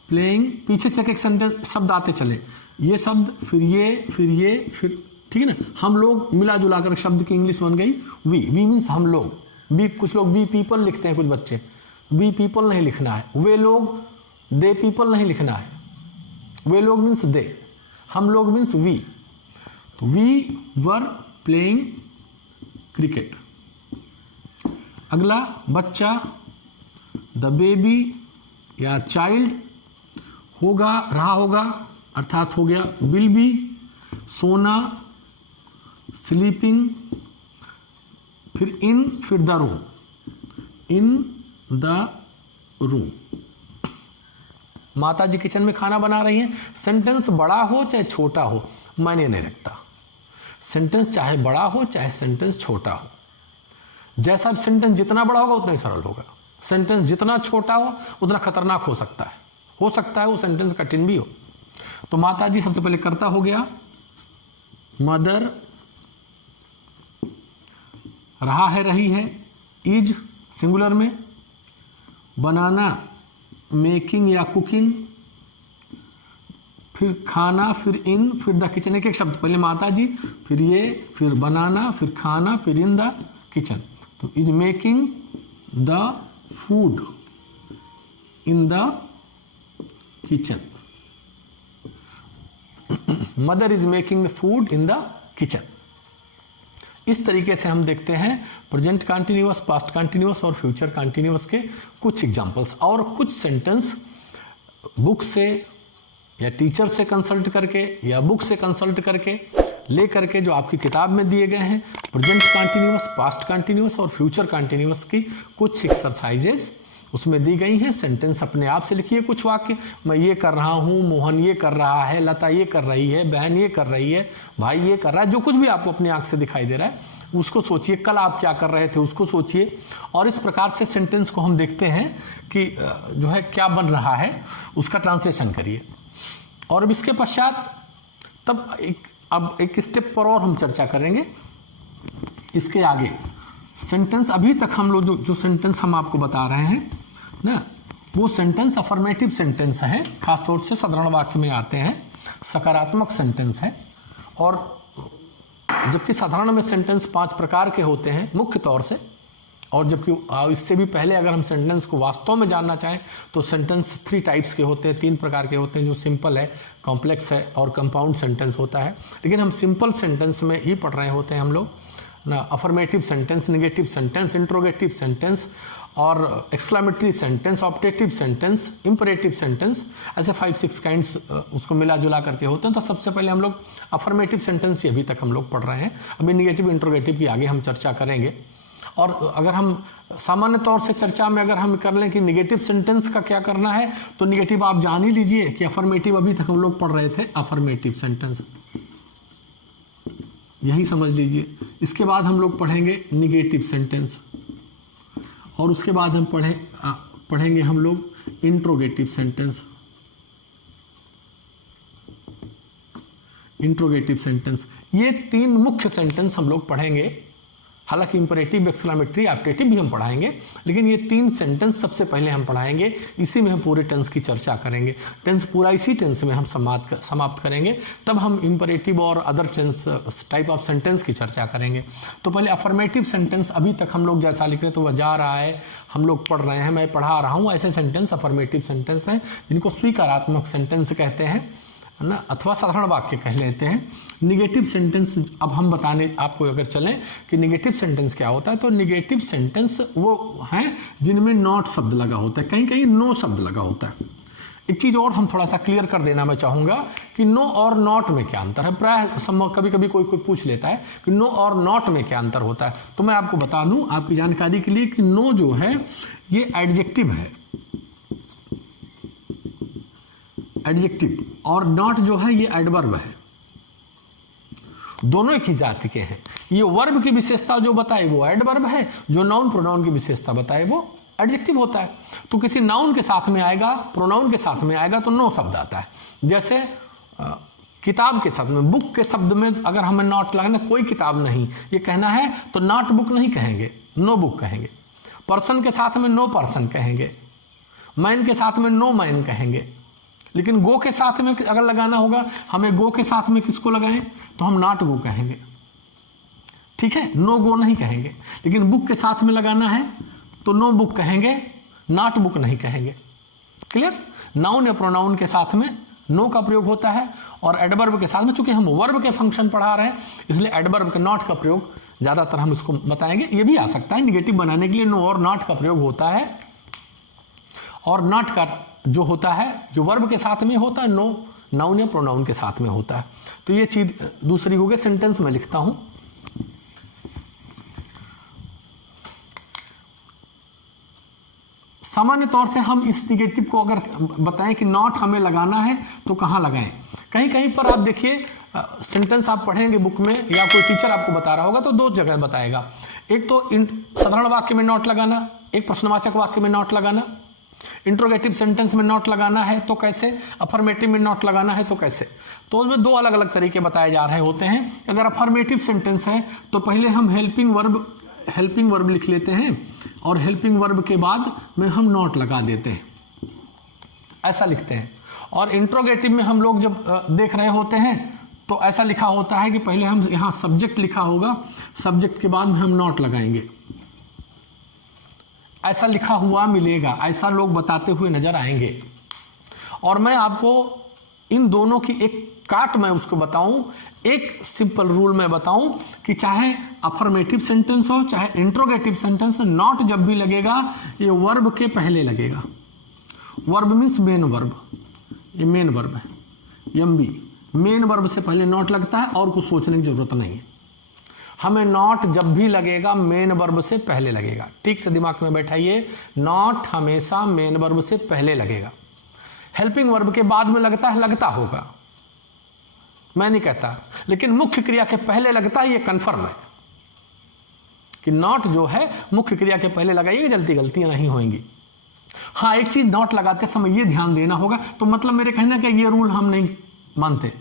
प्लेइंग, पीछे से एक सेंटेंस शब्द आते चले, ये शब्द, फिर ये, फिर ये, फिर, ठीक है ना। हम लोग मिला जुला कर शब्द की इंग्लिश बन गई वी। वी मीन्स हम लोग, वी, कुछ लोग वी पीपल लिखते हैं, कुछ बच्चे वी पीपल नहीं लिखना है, वे लोग, दे पीपल नहीं लिखना है, वे लोग मीन्स दे, हम लोग मीन्स वी। तो वी वर प्लेइंग क्रिकेट। अगला बच्चा, द बेबी या चाइल्ड, होगा, रहा होगा, अर्थात हो गया विल बी, सोना, स्लीपिंग, फिर इन, फिर the room, in the room. माता जी किचन में खाना बना रही हैं। सेंटेंस बड़ा हो चाहे छोटा हो मायने नहीं रखता, सेंटेंस चाहे बड़ा हो चाहे सेंटेंस छोटा हो, जैसा सेंटेंस जितना बड़ा होगा उतना ही सरल होगा, सेंटेंस जितना छोटा हो उतना खतरनाक हो सकता है वो सेंटेंस कठिन भी हो। तो माता जी सबसे पहले कर्ता हो गया, मदर, रहा है, रही है, इज सिंगुलर में, बनाना मेकिंग या कुकिंग, फिर खाना, फिर इन, फिर द किचन, एक एक शब्द, पहले माता जी, फिर ये, फिर बनाना, फिर खाना, फिर इन द किचन। तो is making the food in the kitchen. Mother is making the food in the kitchen. इस तरीके से हम देखते हैं प्रेजेंट कंटिन्यूअस, पास्ट कंटिन्यूअस और फ्यूचर कंटिन्यूअस के कुछ एग्जांपल्स। और कुछ सेंटेंस बुक से या टीचर से कंसल्ट करके या बुक से कंसल्ट करके ले करके जो आपकी किताब में दिए गए हैं, प्रेजेंट कंटिन्यूअस, पास्ट कंटिन्यूअस और फ्यूचर कंटिन्यूअस की कुछ एक्सरसाइजेज उसमें दी गई हैं। सेंटेंस अपने आप से लिखिए कुछ वाक्य, मैं ये कर रहा हूँ, मोहन ये कर रहा है, लता ये कर रही है, बहन ये कर रही है, भाई ये कर रहा है, जो कुछ भी आपको अपनी आंख से दिखाई दे रहा है उसको सोचिए। कल आप क्या कर रहे थे उसको सोचिए। और इस प्रकार से सेंटेंस को हम देखते हैं कि जो है क्या बन रहा है उसका ट्रांसलेशन करिए। और अब इसके पश्चात तब एक स्टेप पर और हम चर्चा करेंगे। इसके आगे सेंटेंस, अभी तक हम लोग जो सेंटेंस हम आपको बता रहे हैं ना, वो सेंटेंस अफर्मेटिव सेंटेंस है, खासतौर से साधारण वाक्य में आते हैं, सकारात्मक सेंटेंस है। और जबकि साधारण में सेंटेंस 5 प्रकार के होते हैं मुख्य तौर से, और जबकि इससे भी पहले अगर हम सेंटेंस को वास्तव में जानना चाहें तो सेंटेंस 3 टाइप्स के होते हैं, 3 प्रकार के होते हैं, जो सिंपल है, कॉम्प्लेक्स है और कंपाउंड सेंटेंस होता है। लेकिन हम सिंपल सेंटेंस में ही पढ़ रहे होते हैं हम लोग ना, affirmative sentence, negative sentence, interrogative sentence और exclamatory sentence, optative sentence, imperative sentence, ऐसे 5-6 काइंड्स उसको मिला जुला करके होते हैं। तो सबसे पहले हम लोग अफर्मेटिव सेंटेंस ही अभी तक हम लोग पढ़ रहे हैं। अभी नेगेटिव इंट्रोगेटिव की आगे हम चर्चा करेंगे। और अगर हम सामान्य तौर से चर्चा में अगर हम कर लें कि नेगेटिव सेंटेंस का क्या करना है, तो नेगेटिव आप जान ही लीजिए कि अफर्मेटिव अभी तक हम लोग पढ़ रहे थे, अफर्मेटिव सेंटेंस यही समझ लीजिए। इसके बाद हम लोग पढ़ेंगे निगेटिव सेंटेंस, और उसके बाद हम पढ़ेंगे हम लोग इंट्रोगेटिव सेंटेंस। इंट्रोगेटिव सेंटेंस, ये 3 मुख्य सेंटेंस हम लोग पढ़ेंगे। हालांकि इंपरेटिव, एक्सक्लामेटरी, ऑप्टेटिव भी हम पढ़ाएंगे, लेकिन ये 3 सेंटेंस सबसे पहले हम पढ़ाएंगे। इसी में हम पूरे टेंस की चर्चा करेंगे। टेंस पूरा इसी टेंस में हम समाप्त करेंगे, तब हम इंपरेटिव और other tense type of sentence की चर्चा करेंगे। तो पहले अफर्मेटिव सेंटेंस, अभी तक हम लोग जैसा लिख रहे तो वह जा रहा है, हम लोग पढ़ रहे हैं, मैं पढ़ा रहा हूँ, ऐसे सेंटेंस अफर्मेटिव सेंटेंस हैं, जिनको स्वीकारात्मक सेंटेंस कहते हैं ना, अथवा साधारण वाक्य कह लेते हैं। निगेटिव सेंटेंस अब हम बताने आपको अगर चलें कि निगेटिव सेंटेंस क्या होता है, तो निगेटिव सेंटेंस वो हैं जिनमें नॉट शब्द लगा होता है, कहीं कहीं नो शब्द लगा होता है। एक चीज़ और हम थोड़ा सा क्लियर कर देना मैं चाहूँगा कि नो और नॉट में क्या अंतर है। प्राय कभी कभी कोई पूछ लेता है कि नो और नॉट में क्या अंतर होता है, तो मैं आपको बता दूँ आपकी जानकारी के लिए कि नो जो है ये एडजेक्टिव है, एडजेक्टिव, और नॉट जो है ये एडवर्ब है। दोनों एक ही जाति के हैं। ये वर्ब की विशेषता जो बताए वो एडवर्ब है, जो नाउन प्रोनाउन की विशेषता बताए वो एडजेक्टिव होता है। तो किसी नाउन के साथ में आएगा, प्रोनाउन के साथ में आएगा तो नो शब्द आता है। जैसे किताब के शब्द में, बुक के शब्द में अगर हमें नॉट लगाना, कोई किताब नहीं ये कहना है तो नॉट बुक नहीं कहेंगे, नो बुक कहेंगे। पर्सन के साथ में नो पर्सन कहेंगे, मैन के साथ में नो मैन कहेंगे। लेकिन गो के साथ में अगर लगाना होगा, हमें गो के साथ में किसको लगाएं, तो हम नॉट गो कहेंगे, ठीक है, नो गो नहीं कहेंगे। लेकिन बुक के साथ में लगाना है तो नो बुक कहेंगे, नॉट बुक नहीं कहेंगे। क्लियर। नाउन या प्रोनाउन के साथ में नो का प्रयोग होता है, और एडवर्ब के साथ में, चूंकि हम वर्ब के फंक्शन पढ़ा रहे हैं इसलिए एडवर्ब के नॉट का प्रयोग ज्यादातर हम इसको बताएंगे। ये भी आ सकता है निगेटिव बनाने के लिए नो और नॉट का प्रयोग होता है, और नॉट का जो होता है जो वर्ब के साथ में होता है, नो नाउन या प्रोनाउन के साथ में होता है। तो ये चीज दूसरी हो गई। सेंटेंस में लिखता हूं, सामान्य तौर से हम इस निगेटिव को अगर बताएं कि नॉट हमें लगाना है तो कहां लगाएं। कहीं कहीं पर आप देखिए सेंटेंस आप पढ़ेंगे बुक में या कोई टीचर आपको बता रहा होगा तो 2 जगह बताएगा। एक तो साधारण वाक्य में नॉट लगाना, एक प्रश्नवाचक वाक्य में नॉट लगाना। इंट्रोगेटिव सेंटेंस में नॉट लगाना है तो कैसे, अफर्मेटिव में नॉट लगाना है तो कैसे। तो उसमें 2 अलग अलग तरीके बताए जा रहे होते हैं। अगर अफर्मेटिव सेंटेंस है तो पहले हम हेल्पिंग वर्ब लिख लेते हैं, और हेल्पिंग वर्ब के बाद में हम नॉट लगा देते हैं, ऐसा लिखते हैं। और इंट्रोगेटिव में हम लोग जब देख रहे होते हैं तो ऐसा लिखा होता है कि पहले हम यहाँ सब्जेक्ट लिखा होगा, सब्जेक्ट के बाद में हम नॉट लगाएंगे, ऐसा लिखा हुआ मिलेगा, ऐसा लोग बताते हुए नजर आएंगे। और मैं आपको इन दोनों की एक काट मैं उसको बताऊं, एक सिंपल रूल मैं बताऊं कि चाहे अफर्मेटिव सेंटेंस हो चाहे इंट्रोगेटिव सेंटेंस, नॉट जब भी लगेगा ये वर्ब के पहले लगेगा। वर्ब मीन्स मेन वर्ब, ये मेन वर्ब है, एमबी मेन वर्ब से पहले नॉट लगता है और कुछ सोचने की जरूरत नहीं है। हमें नॉट जब भी लगेगा मेन वर्ब से पहले लगेगा। ठीक से दिमाग में बैठाइए, नॉट हमेशा मेन वर्ब से पहले लगेगा। हेल्पिंग वर्ब के बाद में लगता है, लगता होगा, मैं नहीं कहता, लेकिन मुख्य क्रिया के पहले लगता है, ये कंफर्म है कि नॉट जो है मुख्य क्रिया के पहले लगाइएगा, जल्दी गलतियां नहीं होंगी। हाँ, एक चीज नॉट लगाते समय ये ध्यान देना होगा, तो मतलब मेरे कहने का ये रूल हम नहीं मानते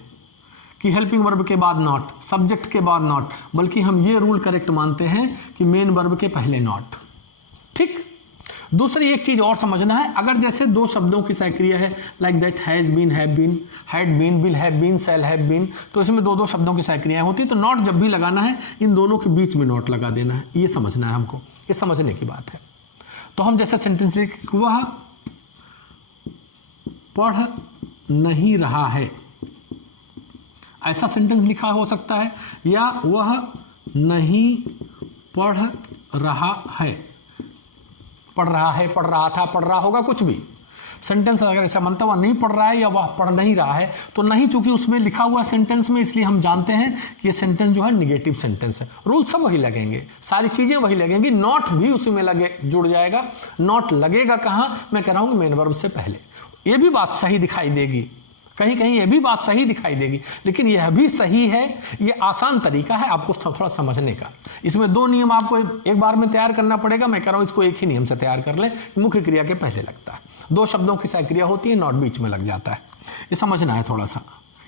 कि हेल्पिंग वर्ब के बाद नॉट, सब्जेक्ट के बाद नॉट, बल्कि हम ये रूल करेक्ट मानते हैं कि मेन वर्ब के पहले नॉट। ठीक। दूसरी एक चीज और समझना है, अगर जैसे दो शब्दों की सक्रिया है, like that, has been, have been, had been, will have been, shall have been, तो इसमें दो दो शब्दों की सक्रियाएं होती है, तो नॉट जब भी लगाना है इन दोनों के बीच में नॉट लगा देना है, ये समझना है हमको, ये समझने की बात है। तो हम जैसे सेंटेंस लिख, वह पढ़ नहीं रहा है, ऐसा सेंटेंस लिखा हो सकता है, या वह नहीं पढ़ रहा है, पढ़ रहा है, पढ़ रहा था, पढ़ रहा होगा, कुछ भी सेंटेंस अगर ऐसा बनता हुआ नहीं पढ़ रहा है या वह पढ़ नहीं रहा है, तो नहीं, चूंकि उसमें लिखा हुआ सेंटेंस में, इसलिए हम जानते हैं कि ये सेंटेंस जो है निगेटिव सेंटेंस है। रूल सब वही लगेंगे, सारी चीजें वही लगेंगी, नॉट भी उसी में लगे जुड़ जाएगा। नॉट लगेगा कहां, मैं कह रहा हूं मेन वर्ब से पहले। ये भी बात सही दिखाई देगी, कहीं कहीं ये भी बात सही दिखाई देगी, लेकिन यह भी सही है, ये आसान तरीका है आपको थोड़ा समझने का। इसमें दो नियम आपको एक बार में तैयार करना पड़ेगा, मैं कह रहा हूं इसको एक ही नियम से तैयार कर ले, मुख्य क्रिया के पहले लगता है, दो शब्दों की सक्रिया होती है, नॉट बीच में लग जाता है, ये समझना है थोड़ा सा।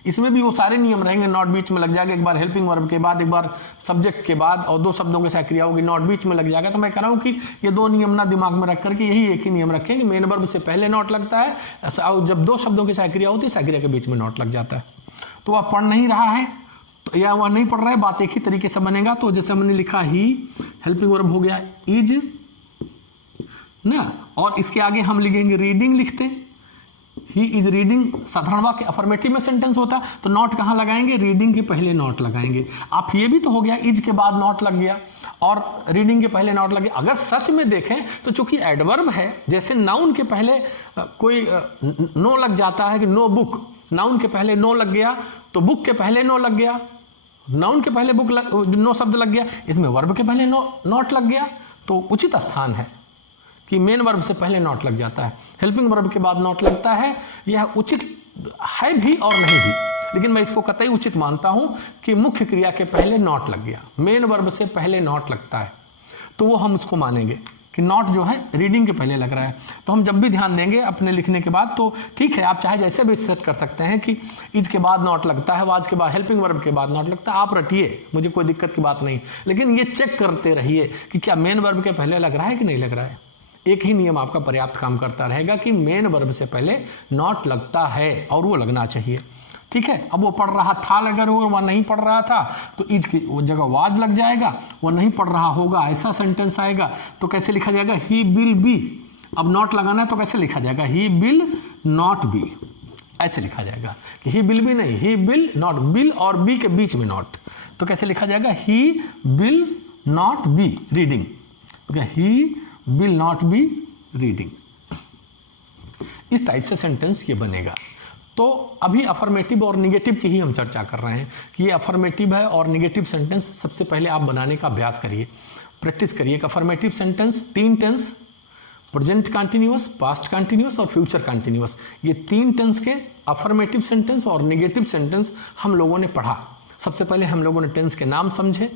इसमें भी वो सारे नियम रहेंगे, नॉट बीच में लग जाएगा, एक बार हेल्पिंग वर्ब के बाद, एक बार सब्जेक्ट के बाद, और दो शब्दों की सक्रिया होगी, नॉट बीच में लग जाएगा। तो मैं कह रहा हूं कि ये दो नियम ना दिमाग में रख करके यही एक ही नियम रखें कि मेन वर्ब से पहले नॉट लगता है, और जब दो शब्दों की सक्रिया होती है सक्रिया के बीच में नॉट लग जाता है। तो वह पढ़ नहीं रहा है, तो या वह नहीं पढ़ रहा है, बात एक ही तरीके से बनेगा। तो जैसे हमने लिखा ही, हेल्पिंग वर्ब हो गया इज ना, और इसके आगे हम लिखेंगे रीडिंग, लिखते ही इज रीडिंग, साधारण वाक्य अफर्मेटिव में सेंटेंस होता, तो नॉट कहां लगाएंगे, रीडिंग के पहले नॉट लगाएंगे। आप ये भी तो हो गया, इज के बाद नॉट लग गया और रीडिंग के पहले नॉट लग गया। अगर सच में देखें तो चूंकि एडवर्ब है, जैसे नाउन के पहले कोई नो लग जाता है कि नो बुक, नाउन के पहले नो लग गया तो बुक के पहले नो लग गया, नाउन के पहले नो शब्द लग गया, इसमें वर्ब के पहले नॉट लग गया, तो उचित स्थान है कि मेन वर्ब से पहले नॉट लग जाता है, हेल्पिंग वर्ब के बाद नॉट लगता है। यह उचित है भी और नहीं भी, लेकिन मैं इसको कतई उचित मानता हूं कि मुख्य क्रिया के पहले नॉट लग गया, मेन वर्ब से पहले नॉट लगता है, तो वो हम उसको मानेंगे कि नॉट जो है रीडिंग के पहले लग रहा है। तो हम जब भी ध्यान देंगे अपने लिखने के बाद, तो ठीक है, आप चाहे जैसे भी सेट कर सकते हैं कि इज के बाद नॉट लगता है, वाज के बाद, हेल्पिंग वर्ब के बाद नॉट लगता है, आप रटिए, मुझे कोई दिक्कत की बात नहीं, लेकिन ये चेक करते रहिए कि क्या मेन वर्ब के पहले लग रहा है कि नहीं लग रहा है। एक ही नियम आपका पर्याप्त काम करता रहेगा कि मेन वर्ब से पहले नॉट लगता है और वो लगना चाहिए। ठीक है, अब वो पढ़ रहा था अगर वह नहीं पढ़ रहा था तो इज की जगह वाज लग जाएगा, वह नहीं पढ़ रहा होगा ऐसा सेंटेंस आएगा, तो कैसे लिखा जाएगा, ही विल बी। अब नॉट लगाना है तो कैसे लिखा जाएगा, ही विल नॉट बी, ऐसे लिखा जाएगा कि ही विल बी नहीं, ही विल नॉट, विल और बी के बीच में नॉट, तो कैसे लिखा जाएगा, he will not be reading, he will not be reading. इस टाइप से सेंटेंस ये बनेगा। तो अभी अफर्मेटिव और निगेटिव की ही हम चर्चा कर रहे हैं कि ये अफर्मेटिव है और निगेटिव सेंटेंस सबसे पहले आप बनाने का अभ्यास करिए, प्रैक्टिस करिए। Affirmative sentence 3 tense, present continuous, past continuous और फ्यूचर कंटिन्यूअस, ये 3 टेंस के अफर्मेटिव सेंटेंस और निगेटिव सेंटेंस हम लोगों ने पढ़ा। सबसे पहले हम लोगों ने टेंस के नाम समझे,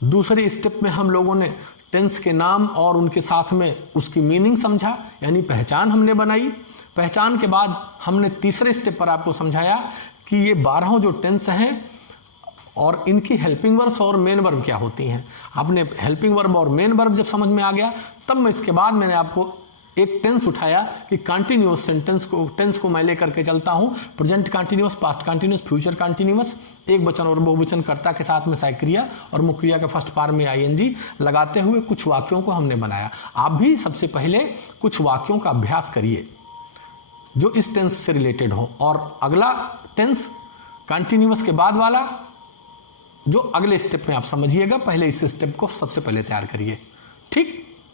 दूसरे स्टेप में हम लोगों ने टेंस के नाम और उनके साथ में उसकी मीनिंग समझा, यानी पहचान हमने बनाई। पहचान के बाद हमने तीसरे स्टेप पर आपको समझाया कि ये 12 जो टेंस हैं और इनकी हेल्पिंग वर्ब्स और मेन वर्ब क्या होती हैं। आपने हेल्पिंग वर्ब और मेन वर्ब जब समझ में आ गया, तब मैं इसके बाद मैंने आपको एक टेंस उठाया कि कंटिन्यूअस टेंस को मैं लेकर के चलता हूं, present continuous, past continuous, future continuous, एक वचन और बहुवचन कर्ता के साथ में सहायक क्रिया और मुख्य क्रिया के फर्स्ट पार्ट में आईएनजी लगाते हुए कुछ वाक्यों को हमने बनाया। आप भी सबसे पहले कुछ वाक्यों का अभ्यास करिए, जो इस टेंस से रिलेटेड हो, और अगला टेंस कंटिन्यूअस के बाद वाला जो अगले स्टेप में आप समझिएगा। पहले इस स्टेप को सबसे पहले तैयार करिए, ठीक।